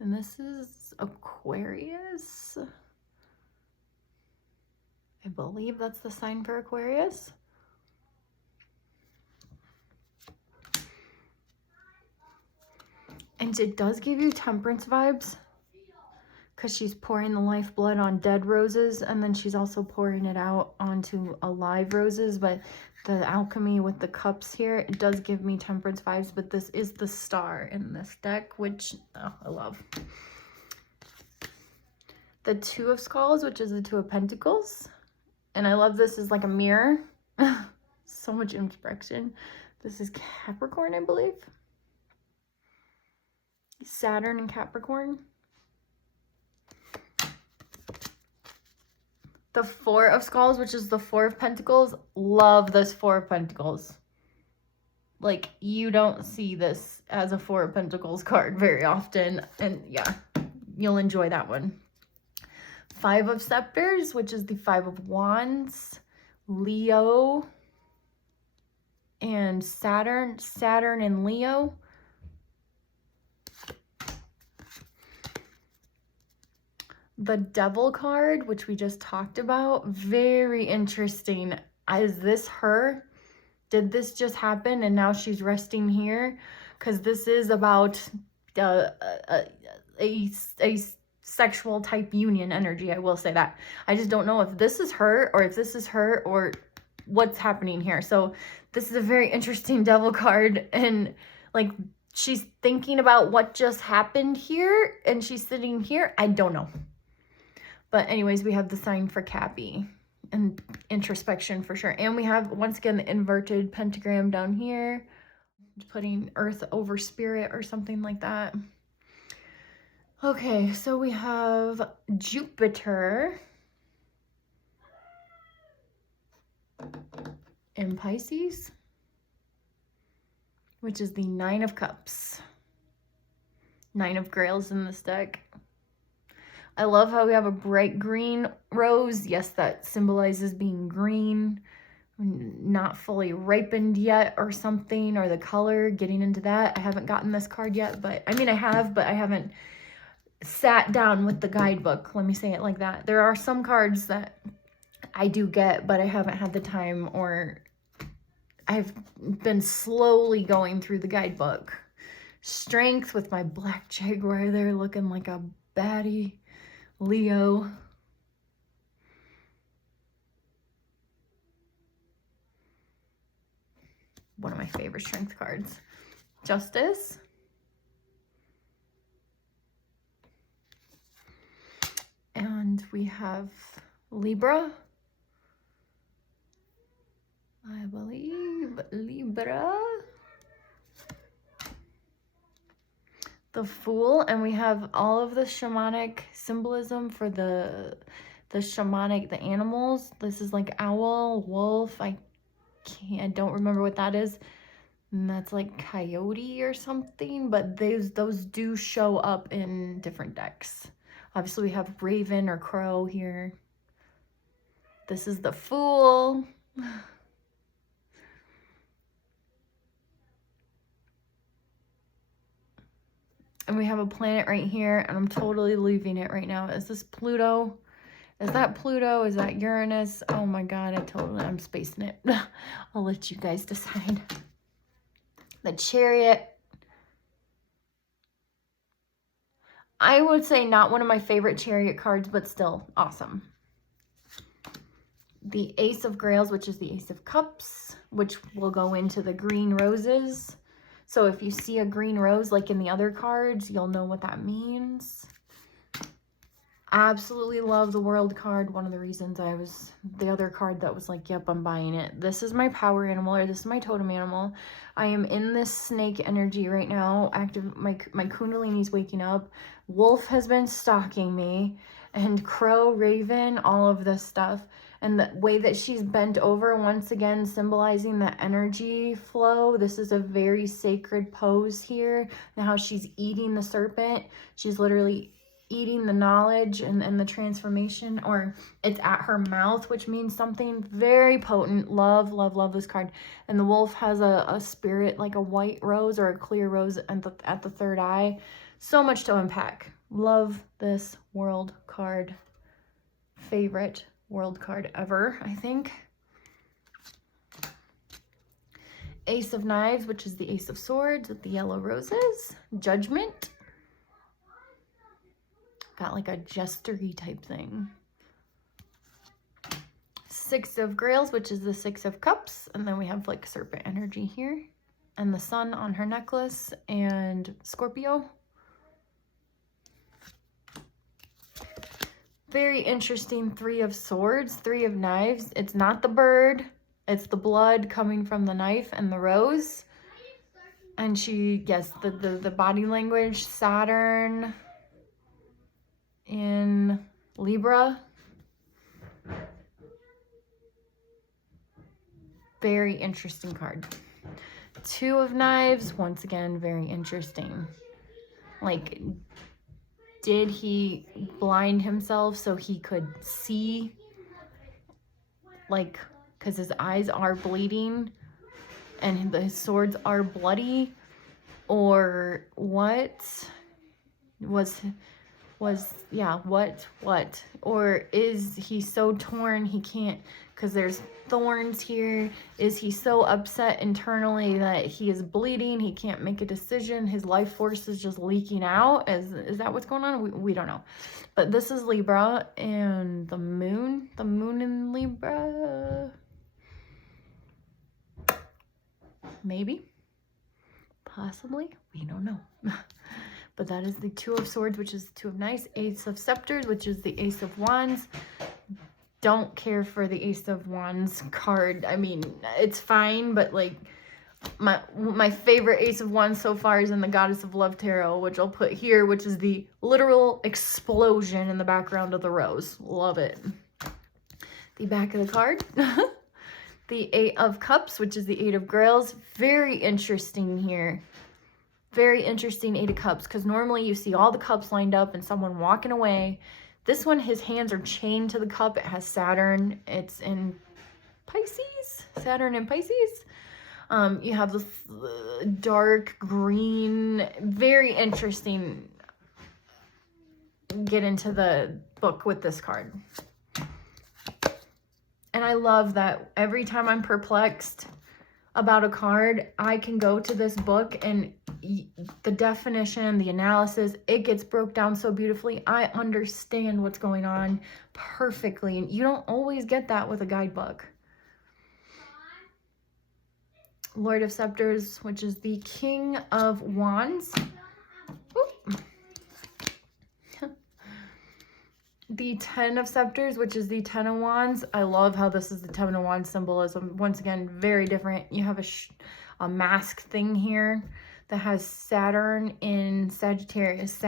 And this is Aquarius. I believe that's the sign for Aquarius. And it does give you Temperance vibes, because she's pouring the lifeblood on dead roses, and then she's also pouring it out onto alive roses. But the alchemy with the cups here, it does give me Temperance vibes. But this is the Star in this deck, which I love. The Two of Skulls, which is the Two of Pentacles. And I love this as like a mirror. So much inspiration. This is Capricorn, I believe. Saturn and Capricorn. The Four of Skulls, which is the Four of Pentacles. Love this Four of Pentacles. Like, you don't see this as a Four of Pentacles card very often. And yeah, you'll enjoy that one. Five of Scepters, which is the Five of Wands. Leo and Saturn. Saturn and Leo. The Devil card, which we just talked about, very interesting. Is this her? Did this just happen and now she's resting here? Because this is about a sexual type union energy, I will say that. I just don't know if this is her or if this is her or what's happening here. So this is a very interesting Devil card, and like she's thinking about what just happened here and she's sitting here. I don't know. But anyways, we have the sign for Cappy and introspection for sure. And we have, once again, the inverted pentagram down here, putting earth over spirit or something like that. Okay, so we have Jupiter in Pisces, which is the Nine of Cups. Nine of Grails in this deck. I love how we have a bright green rose. Yes, that symbolizes being green, not fully ripened yet or something, or the color, getting into that. I haven't gotten this card yet, but I mean, I have, but I haven't sat down with the guidebook. Let me say it like that. There are some cards that I do get, but I haven't had the time, or I've been slowly going through the guidebook. Strength with my black jaguar there looking like a baddie. Leo. One of my favorite strength cards. Justice. And we have Libra. I believe Libra. The Fool, and we have all of the shamanic symbolism for the the shamanic, the animals. This is like owl, wolf. I don't remember what that is. And that's like coyote or something, but those do show up in different decks. Obviously we have raven or crow here. This is the fool. And we have a planet right here, and I'm totally leaving it right now. Is this Pluto? Is that Pluto? Is that Uranus? Oh my God, I'm spacing it. I'll let you guys decide. The Chariot. I would say not one of my favorite Chariot cards, but still awesome. The Ace of Grails, which is the Ace of Cups, which will go into the green roses. So if you see a green rose like in the other cards, you'll know what that means. Absolutely love the World card. One of the reasons the other card that was like, yep, I'm buying it. This is my power animal, or this is my totem animal. I am in this snake energy right now. Active, my Kundalini's waking up. Wolf has been stalking me, and crow, raven, all of this stuff. And the way that she's bent over, once again, symbolizing the energy flow. This is a very sacred pose here. Now how she's eating the serpent. She's literally eating the knowledge and the transformation, or it's at her mouth, which means something very potent. Love, love, love this card. And the wolf has a spirit, like a white rose or a clear rose at the third eye. So much to unpack. Love this World card. Favorite World card ever, I think. Ace of Knives, which is the Ace of Swords with the yellow roses. Judgment. Got like a jestery type thing. Six of Grails, which is the Six of Cups. And then we have like serpent energy here. And the sun on her necklace. And Scorpio. Very interesting. Three of Swords, Three of Knives. It's not the bird. It's the blood coming from the knife and the rose. And she, yes, the body language, Saturn in Libra. Very interesting card. Two of Knives, once again, very interesting. Like, did he blind himself so he could see? Like, because his eyes are bleeding and his swords are bloody? Or what? What? Or is he so torn he can't, because there's thorns here. Is he so upset internally that he is bleeding, he can't make a decision, his life force is just leaking out? Is that what's going on? We don't know. But this is Libra, and the moon in Libra. Maybe, possibly, we don't know. But that is the Two of Swords, which is the Two of Knives. Ace of Scepters, which is the Ace of Wands. Don't care for the Ace of Wands card. I mean, it's fine, but like my favorite Ace of Wands so far is in the Goddess of Love Tarot, which I'll put here, which is the literal explosion in the background of the rose. Love it. The back of the card. The Eight of Cups, which is the Eight of Grails. Very interesting here. Very interesting Eight of Cups, because normally you see all the cups lined up and someone walking away. This one, his hands are chained to the cup. It has Saturn. It's in Pisces. Saturn in Pisces. You have this dark green. Very interesting. Get into the book with this card. And I love that every time I'm perplexed about a card, I can go to this book and the definition, the analysis, it gets broke down so beautifully. I understand what's going on perfectly. And you don't always get that with a guidebook. Lord of Scepters, which is the King of Wands. The Ten of Scepters, which is the Ten of Wands. I love how this is the Ten of Wands symbolism. Once again, very different. You have a mask thing here. that has Saturn in Sagittarius.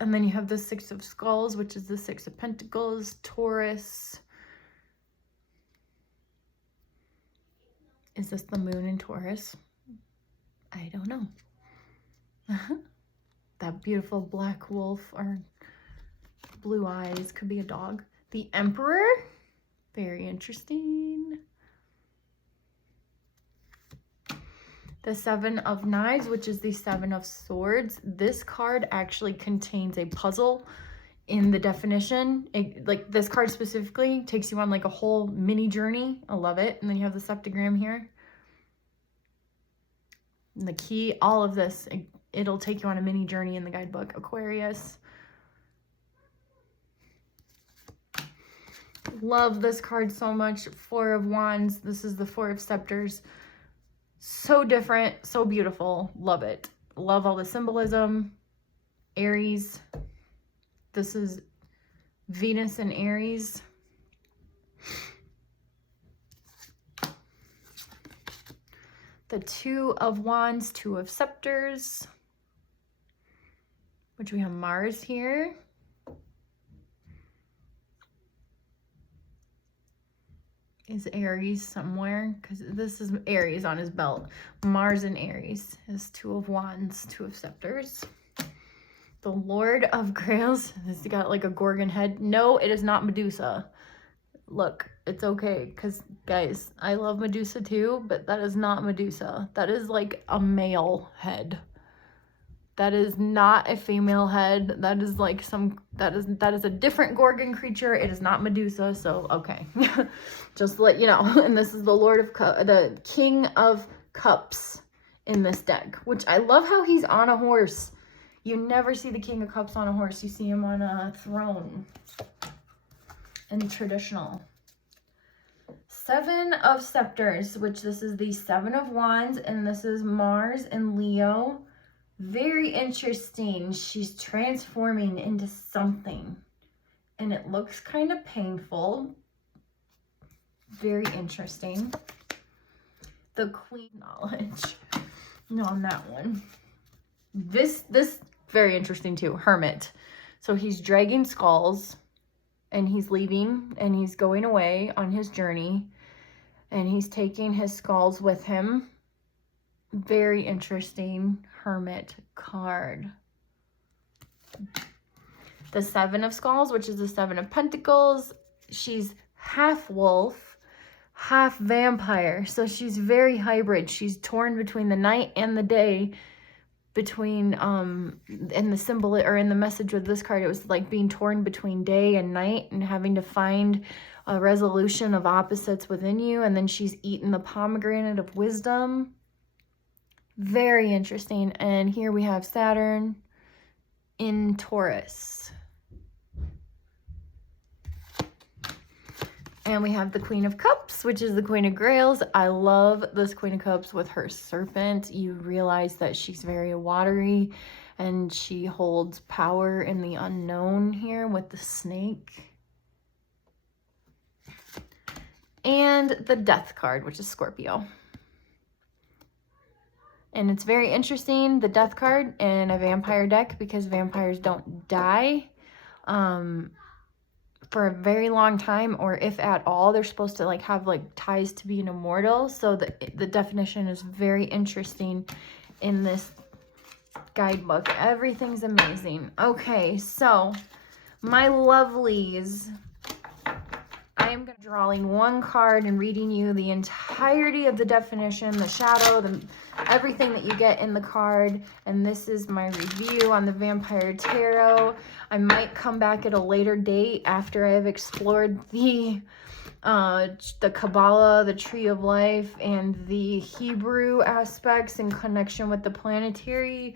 And then you have the Six of Skulls, which is the Six of Pentacles, Taurus. Is this the moon in Taurus? I don't know. That beautiful black wolf or blue eyes could be a dog. The Emperor, very interesting. The Seven of Knives, which is the Seven of Swords. This card actually contains a puzzle in the definition. Like this card specifically takes you on like a whole mini journey. I love it. And then you have the septagram here. And the key, all of this, it'll take you on a mini journey in the guidebook. Aquarius. Love this card so much. Four of Wands. This is the Four of Scepters. So different, so beautiful. Love it. Love all the symbolism. Aries. This is Venus and Aries. The Two of Wands, Two of Scepters, which we have Mars here. Is Aries somewhere? Because this is Aries on his belt. Mars and Aries is Two of Wands, Two of Scepters. The Lord of Grails. This got like a Gorgon head. No, it is not Medusa. Look, it's okay. Because, guys, I love Medusa too, but that is not Medusa. That is like a male head. That is not a female head. That is like that is a different Gorgon creature. It is not Medusa, so okay. Just to let you know. And this is the the King of Cups in this deck, which I love how he's on a horse. You never see the King of Cups on a horse. You see him on a throne. And traditional. Seven of Scepters, which this is the Seven of Wands, and this is Mars and Leo. Very interesting. She's transforming into something. And it looks kind of painful. Very interesting. The Queen Knowledge. No, on that one. This very interesting too. Hermit. So he's dragging skulls. And he's leaving. And he's going away on his journey. And he's taking his skulls with him. Very interesting Hermit card. The Seven of Skulls, which is the Seven of Pentacles. She's half wolf, half vampire. So she's very hybrid. She's torn between the night and the day. Between, in the symbol, or in the message with this card, it was like being torn between day and night and having to find a resolution of opposites within you. And then she's eaten the pomegranate of wisdom. Very interesting. And here we have Saturn in Taurus. And we have the Queen of Cups, which is the Queen of Grails. I love this Queen of Cups with her serpent. You realize that she's very watery and she holds power in the unknown here with the snake. And the Death card, which is Scorpio. And it's very interesting, the Death card in a vampire deck, because vampires don't die for a very long time, or if at all. They're supposed to like have like ties to being immortal. So the definition is very interesting in this guidebook. Everything's amazing. Okay, so my lovelies, I am drawing one card and reading you the entirety of the definition, the shadow, everything that you get in the card. And this is my review on the Vampire Tarot. I might come back at a later date after I've explored the Kabbalah, the Tree of Life, and the Hebrew aspects in connection with the planetary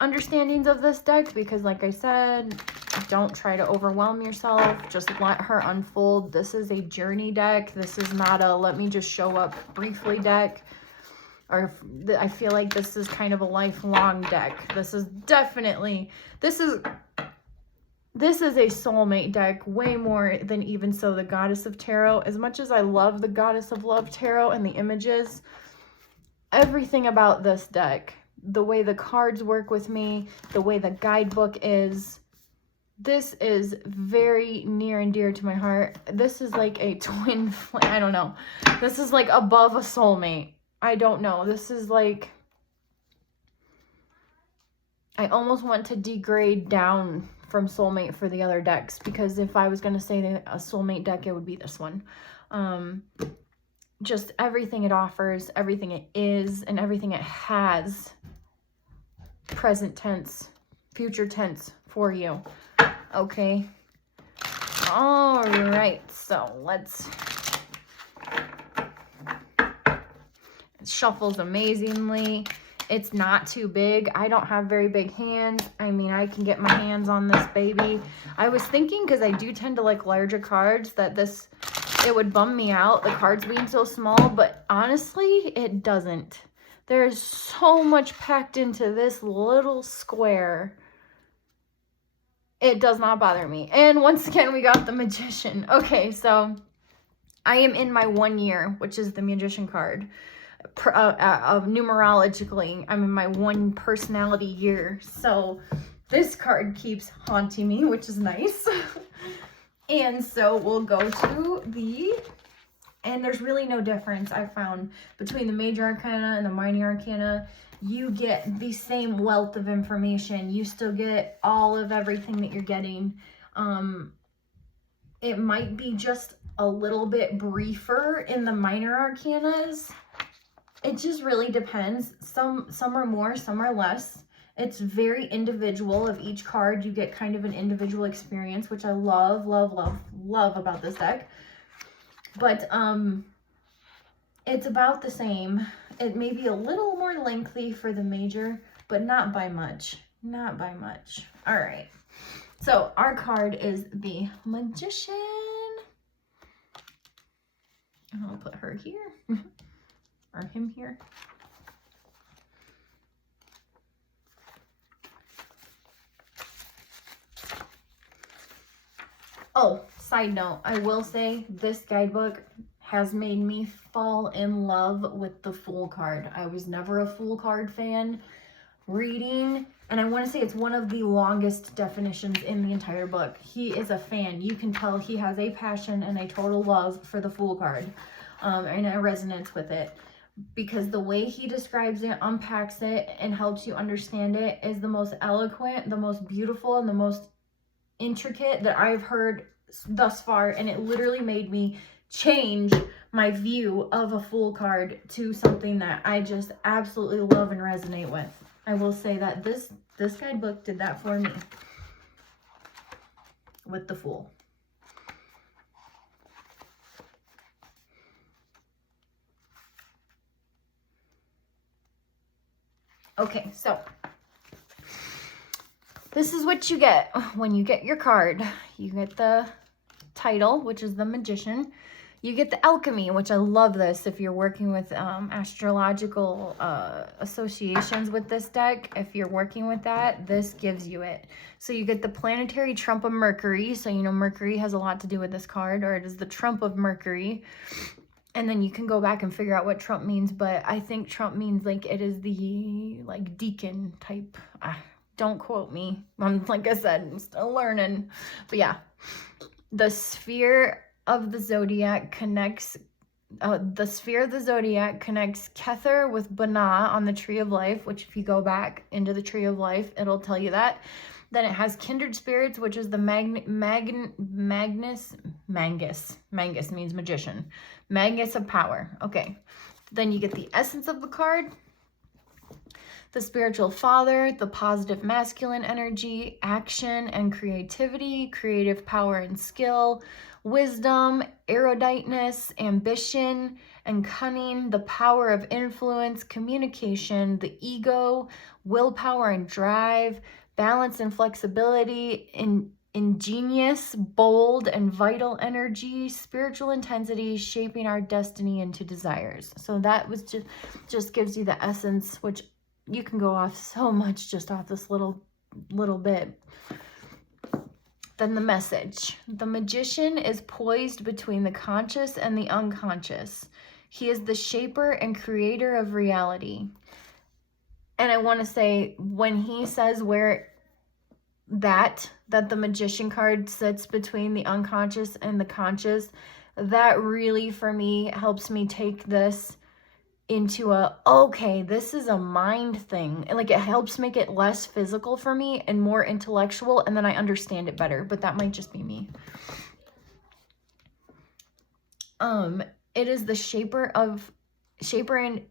understandings of this deck, because like I said, don't try to overwhelm yourself. Just let her unfold. This is a journey deck. This is not a let me just show up briefly deck. Or I feel like this is kind of a lifelong deck. This is definitely, this is a soulmate deck, way more than even so the Goddess of Tarot. As much as I love the Goddess of Love Tarot and the images, everything about this deck, the way the cards work with me, the way the guidebook is, this is very near and dear to my heart. This is like a twin flame. I don't know. This is like above a soulmate. I don't know. This is like, I almost want to degrade down from soulmate for the other decks, because if I was going to say a soulmate deck, it would be this one. Just everything it offers, everything it is, and everything it has, present tense, future tense for you. Okay. All right. So let's, it shuffles amazingly. It's not too big. I don't have very big hands. I mean, I can get my hands on this baby. I was thinking, because I do tend to like larger cards, that this, it would bum me out, the cards being so small, but honestly, it doesn't. There's so much packed into this little square. It does not bother me. And once again, we got the Magician. Okay, so I am in my 1 year, which is the Magician card. Numerologically, I'm in my 1 personality year. So this card keeps haunting me, which is nice. And so we'll go to the, and there's really no difference I found between the major arcana and the minor arcana. You get the same wealth of information. You still get all of everything that you're getting. It might be just a little bit briefer in the minor arcanas. It just really depends. Some are more, some are less. It's very individual of each card. You get kind of an individual experience, which I love, love, love, love about this deck. But it's about the same. It may be a little more lengthy for the major, but not by much. Not by much. All right. So our card is the Magician. And I'll put her here. Or him here. Oh, side note, I will say this guidebook has made me fall in love with the Fool card. I was never a Fool card fan. Reading, and I want to say it's one of the longest definitions in the entire book. He is a fan. You can tell he has a passion and a total love for the Fool card, and a resonance with it, because the way he describes it, unpacks it, and helps you understand it is the most eloquent, the most beautiful, and the most intricate that I've heard thus far. And it literally made me change my view of a Fool card to something that I just absolutely love and resonate with. I will say that this guidebook did that for me with the Fool. Okay, so this is what you get when you get your card. You get the title, which is the Magician. You get the Alchemy, which I love this if you're working with astrological associations with this deck. If you're working with that, this gives you it. So you get the planetary trump of Mercury. So, you know, Mercury has a lot to do with this card, or it is the trump of Mercury. And then you can go back and figure out what Trump means, but I think Trump means like it is the like deacon type. Don't quote me. Like I said, I'm still learning. But yeah, the sphere of the zodiac connects Kether with Bana on the Tree of Life, which if you go back into the Tree of Life, it'll tell you that. Then it has kindred spirits, which is the Mangus means magician. Magus of power. Okay. Then you get the essence of the card. The spiritual father, the positive masculine energy, action and creativity, creative power and skill, wisdom, eruditeness, ambition, and cunning, the power of influence, communication, the ego, willpower and drive, balance and flexibility, ingenious, bold, and vital energy, spiritual intensity, shaping our destiny into desires. So that was just gives you the essence, which you can go off so much just off this little bit. Then the message. The Magician is poised between the conscious and the unconscious. He is the shaper and creator of reality. And I want to say, when he says where that the Magician card sits between the unconscious and the conscious, that really, for me, helps me take this into okay, this is a mind thing. And like, it helps make it less physical for me and more intellectual, and then I understand it better. But that might just be me. It is the shaper and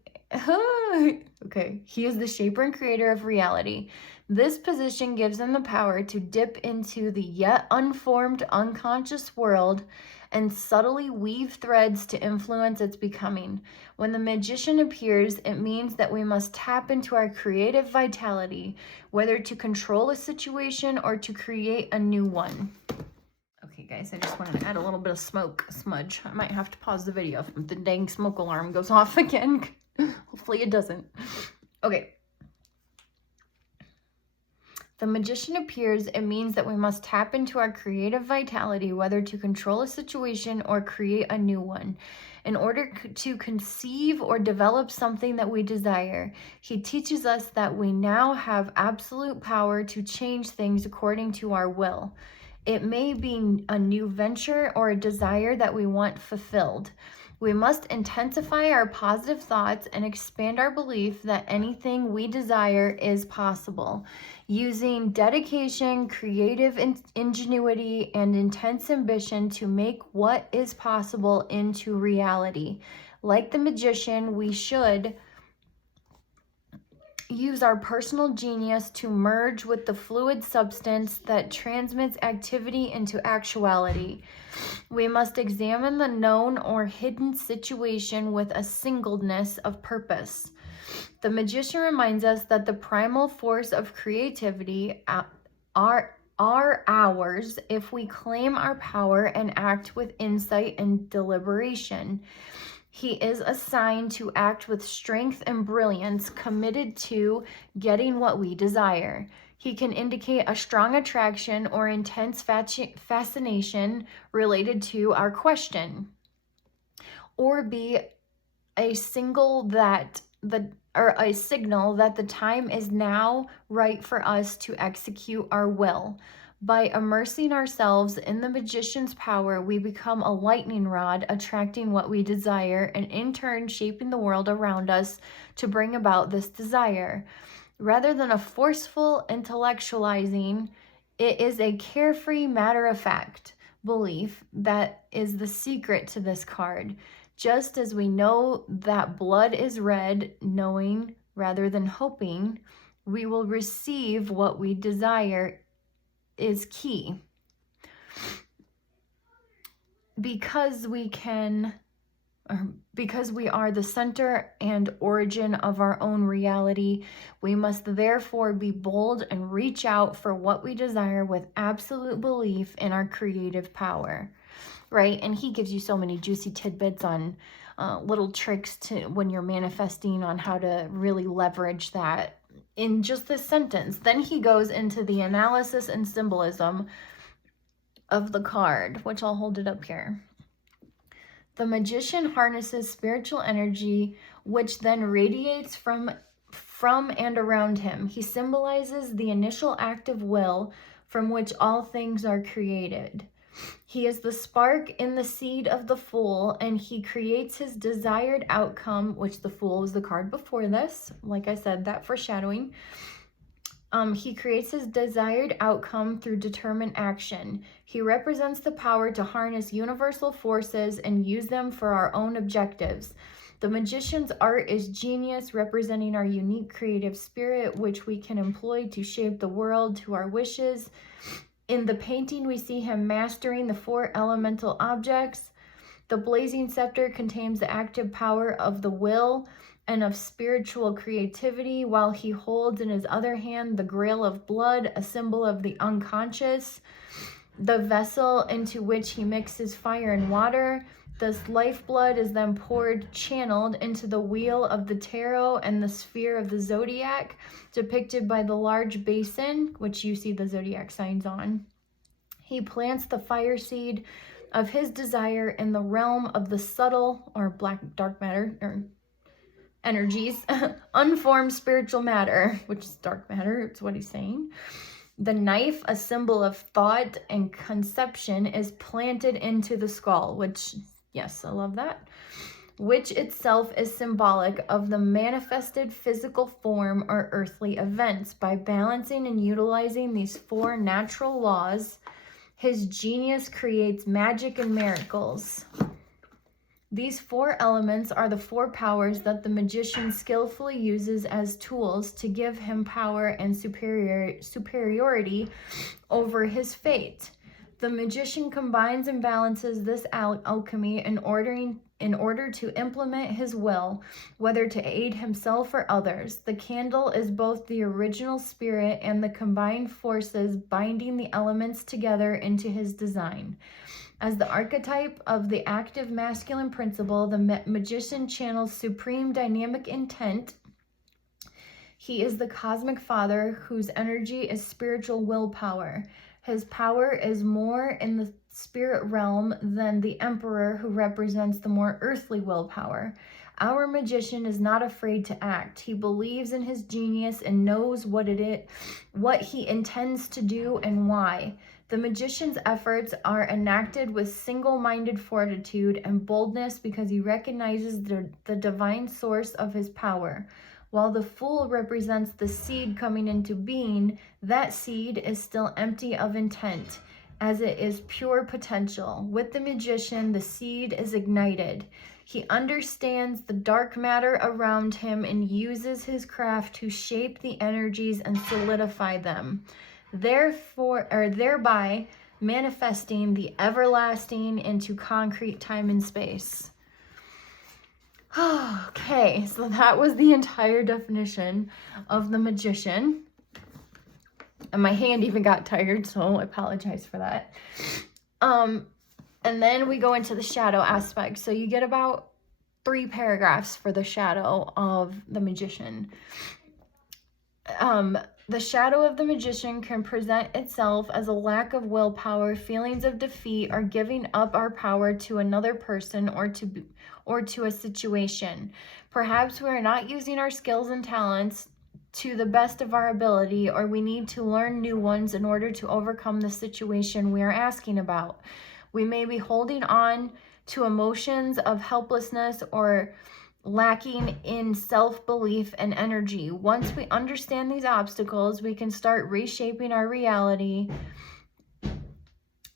okay, he is the shaper and creator of reality. This position gives him the power to dip into the yet unformed unconscious world and subtly weave threads to influence its becoming. When the Magician appears, it means that we must tap into our creative vitality, whether to control a situation or to create a new one. Okay, guys, I just wanted to add a little bit of smoke smudge. I might have to pause the video if the dang smoke alarm goes off again. Hopefully it doesn't. Okay. The Magician appears, it means that we must tap into our creative vitality, whether to control a situation or create a new one. In order to conceive or develop something that we desire, he teaches us that we now have absolute power to change things according to our will. It may be a new venture or a desire that we want fulfilled. We must intensify our positive thoughts and expand our belief that anything we desire is possible. Using dedication, creative ingenuity, and intense ambition to make what is possible into reality. Like the Magician, we should use our personal genius to merge with the fluid substance that transmits activity into actuality. We must examine the known or hidden situation with a singleness of purpose. The Magician reminds us that the primal force of creativity are ours if we claim our power and act with insight and deliberation. He is assigned to act with strength and brilliance, committed to getting what we desire. He can indicate a strong attraction or intense fascination related to our question, or be a signal that the time is now right for us to execute our will. By immersing ourselves in the Magician's power, we become a lightning rod, attracting what we desire, and in turn shaping the world around us to bring about this desire. Rather than a forceful intellectualizing, it is a carefree, matter-of-fact belief that is the secret to this card. Just as we know that blood is red, knowing rather than hoping, we will receive what we desire is key. Because we are the center and origin of our own reality, we must therefore be bold and reach out for what we desire with absolute belief in our creative power, right? And he gives you so many juicy tidbits on little tricks to when you're manifesting, on how to really leverage that in just this sentence. Then he goes into the analysis and symbolism of the card, which I'll hold it up here. The Magician harnesses spiritual energy, which then radiates from and around him. He symbolizes the initial act of will from which all things are created. He is the spark in the seed of the Fool, and he creates his desired outcome, which the Fool was the card before this. Like I said, that foreshadowing. He creates his desired outcome through determined action. He represents the power to harness universal forces and use them for our own objectives. The Magician's art is genius, representing our unique creative spirit, which we can employ to shape the world to our wishes. In the painting, we see him mastering the 4 elemental objects. The blazing scepter contains the active power of the will and of spiritual creativity, while he holds in his other hand the grail of blood, a symbol of the unconscious, the vessel into which he mixes fire and water. This lifeblood is then channeled into the wheel of the tarot and the sphere of the zodiac, depicted by the large basin, which you see the zodiac signs on. He plants the fire seed of his desire in the realm of the subtle or dark matter or energies, unformed spiritual matter, which is dark matter, it's what he's saying. The knife, a symbol of thought and conception, is planted into the skull, which, yes, I love that, which itself is symbolic of the manifested physical form or earthly events. By balancing and utilizing these four natural laws, his genius creates magic and miracles. These four elements are the four powers that the magician skillfully uses as tools to give him power and superiority over his fate. The magician combines and balances this alchemy in order to implement his will, whether to aid himself or others. The candle is both the original spirit and the combined forces binding the elements together into his design. As the archetype of the active masculine principle, the magician channels supreme dynamic intent. He is the cosmic father whose energy is spiritual willpower. His power is more in the spirit realm than the emperor, who represents the more earthly willpower. Our magician is not afraid to act. He believes in his genius and knows what he intends to do and why. The magician's efforts are enacted with single-minded fortitude and boldness because he recognizes the divine source of his power. While the fool represents the seed coming into being, that seed is still empty of intent, as it is pure potential. With the magician, the seed is ignited. He understands the dark matter around him and uses his craft to shape the energies and solidify them, thereby manifesting the everlasting into concrete time and space. Okay, so that was the entire definition of the magician. And my hand even got tired, so I apologize for that. And then we go into the shadow aspect. So you get about 3 paragraphs for the shadow of the magician. The shadow of the magician can present itself as a lack of willpower, feelings of defeat, or giving up our power to another person or to a situation. Perhaps we are not using our skills and talents to the best of our ability, or we need to learn new ones in order to overcome the situation we are asking about. We may be holding on to emotions of helplessness or lacking in self-belief and energy. Once we understand these obstacles, we can start reshaping our reality.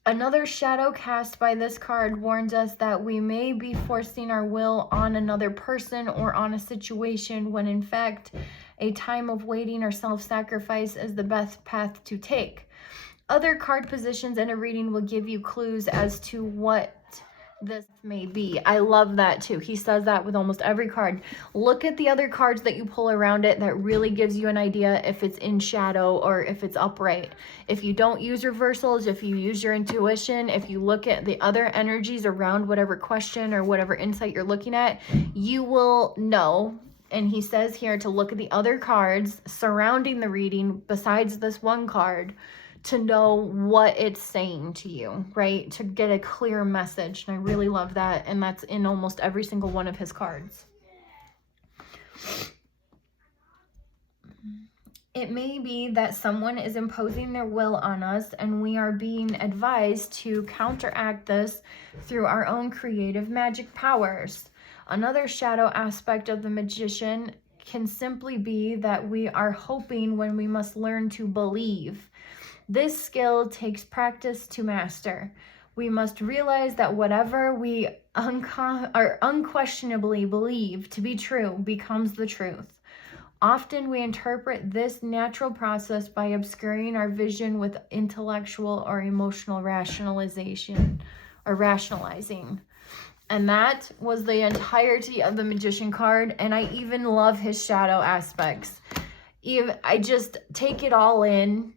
Another shadow cast by this card warns us that we may be forcing our will on another person or on a situation when in fact a time of waiting or self-sacrifice is the best path to take. Other card positions in a reading will give you clues as to what this may be. I love that too. He says that with almost every card. Look at the other cards that you pull around it. That really gives you an idea if it's in shadow or if it's upright. If you don't use reversals, if you use your intuition, if you look at the other energies around whatever question or whatever insight you're looking at, you will know. And he says here to look at the other cards surrounding the reading besides this one card, to know what it's saying to you, right? To get a clear message. And I really love that. And that's in almost every single one of his cards. It may be that someone is imposing their will on us, and we are being advised to counteract this through our own creative magic powers. Another shadow aspect of the magician can simply be that we are hoping when we must learn to believe. This skill takes practice to master. We must realize that whatever we unquestionably believe to be true becomes the truth. Often we interpret this natural process by obscuring our vision with intellectual or emotional rationalization or rationalizing. And that was the entirety of the magician card. And I even love his shadow aspects. I just take it all in.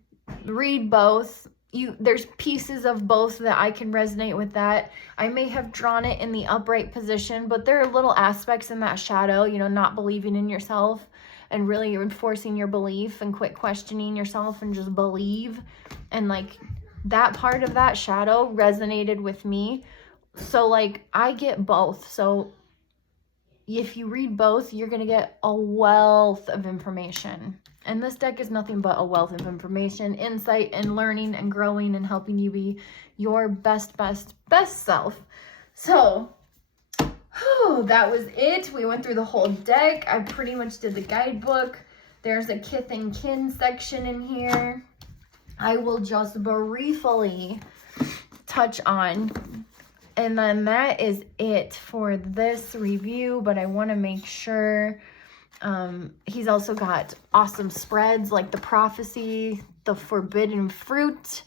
Read both. There's pieces of both that I can resonate with that. I may have drawn it in the upright position, but there are little aspects in that shadow, not believing in yourself and really enforcing your belief and quit questioning yourself and just believe and that part of that shadow resonated with me. So like I get both. So if you read both, you're going to get a wealth of information. And this deck is nothing but a wealth of information, insight, and learning and growing and helping you be your best self. So, that was it. We went through the whole deck. I pretty much did the guidebook. There's a kith and kin section in here. I will just briefly touch on. And then that is it for this review, but I want to make sure he's also got awesome spreads like the prophecy, the forbidden fruit.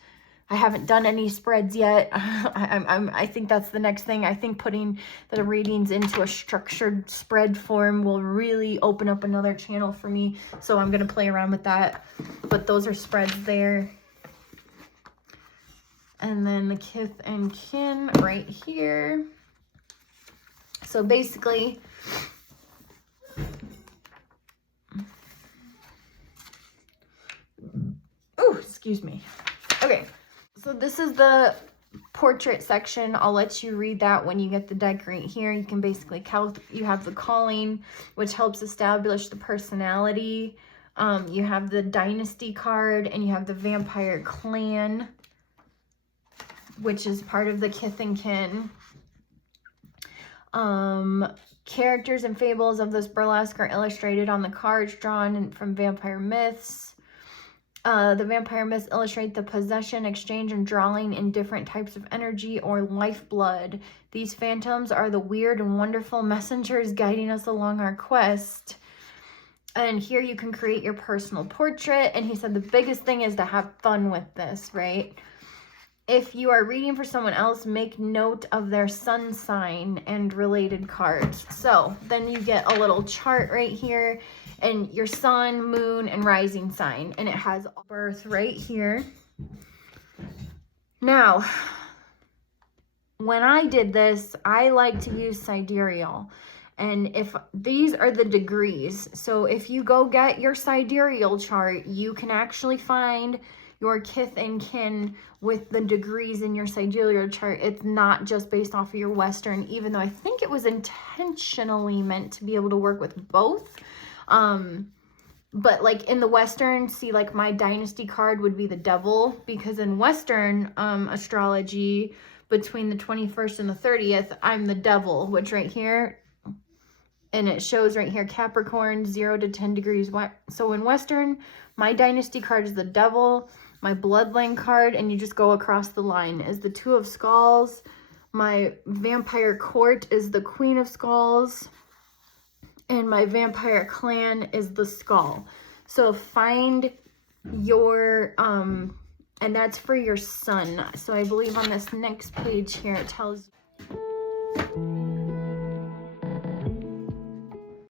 I haven't done any spreads yet. I think that's the next thing. I think putting the readings into a structured spread form will really open up another channel for me. So I'm going to play around with that. But those are spreads there. And then the kith and kin right here. So basically, oh, excuse me. Okay, so this is the portrait section. I'll let you read that when you get the deck right here. You can basically count. You have the calling, which helps establish the personality. You have the dynasty card, and you have the vampire clan, which is part of the kith and kin. Characters and fables of this burlesque are illustrated on the cards drawn from vampire myths. The vampire myths illustrate the possession, exchange, and drawing in different types of energy or lifeblood. These phantoms are the weird and wonderful messengers guiding us along our quest. And here you can create your personal portrait. And he said the biggest thing is to have fun with this, right? If you are reading for someone else, make note of their sun sign and related cards. So then you get a little chart right here and your sun, moon, and rising sign. And it has birth right here. Now, when I did this, I like to use sidereal. And if these are the degrees, so if you go get your sidereal chart, you can actually find your kith and kin with the degrees in your sidereal chart. It's not just based off of your Western, even though I think it was intentionally meant to be able to work with both. But like in the Western, see, like my dynasty card would be the devil, because in Western astrology, between the 21st and the 30th, I'm the devil, which right here, and it shows right here, Capricorn, 0 to 10 degrees. So in Western, my dynasty card is the devil. My bloodline card, and you just go across the line, is the 2 of Skulls. My vampire court is the Queen of Skulls. And my vampire clan is the Skull. So find your, and that's for your sun. So I believe on this next page here, it tells you.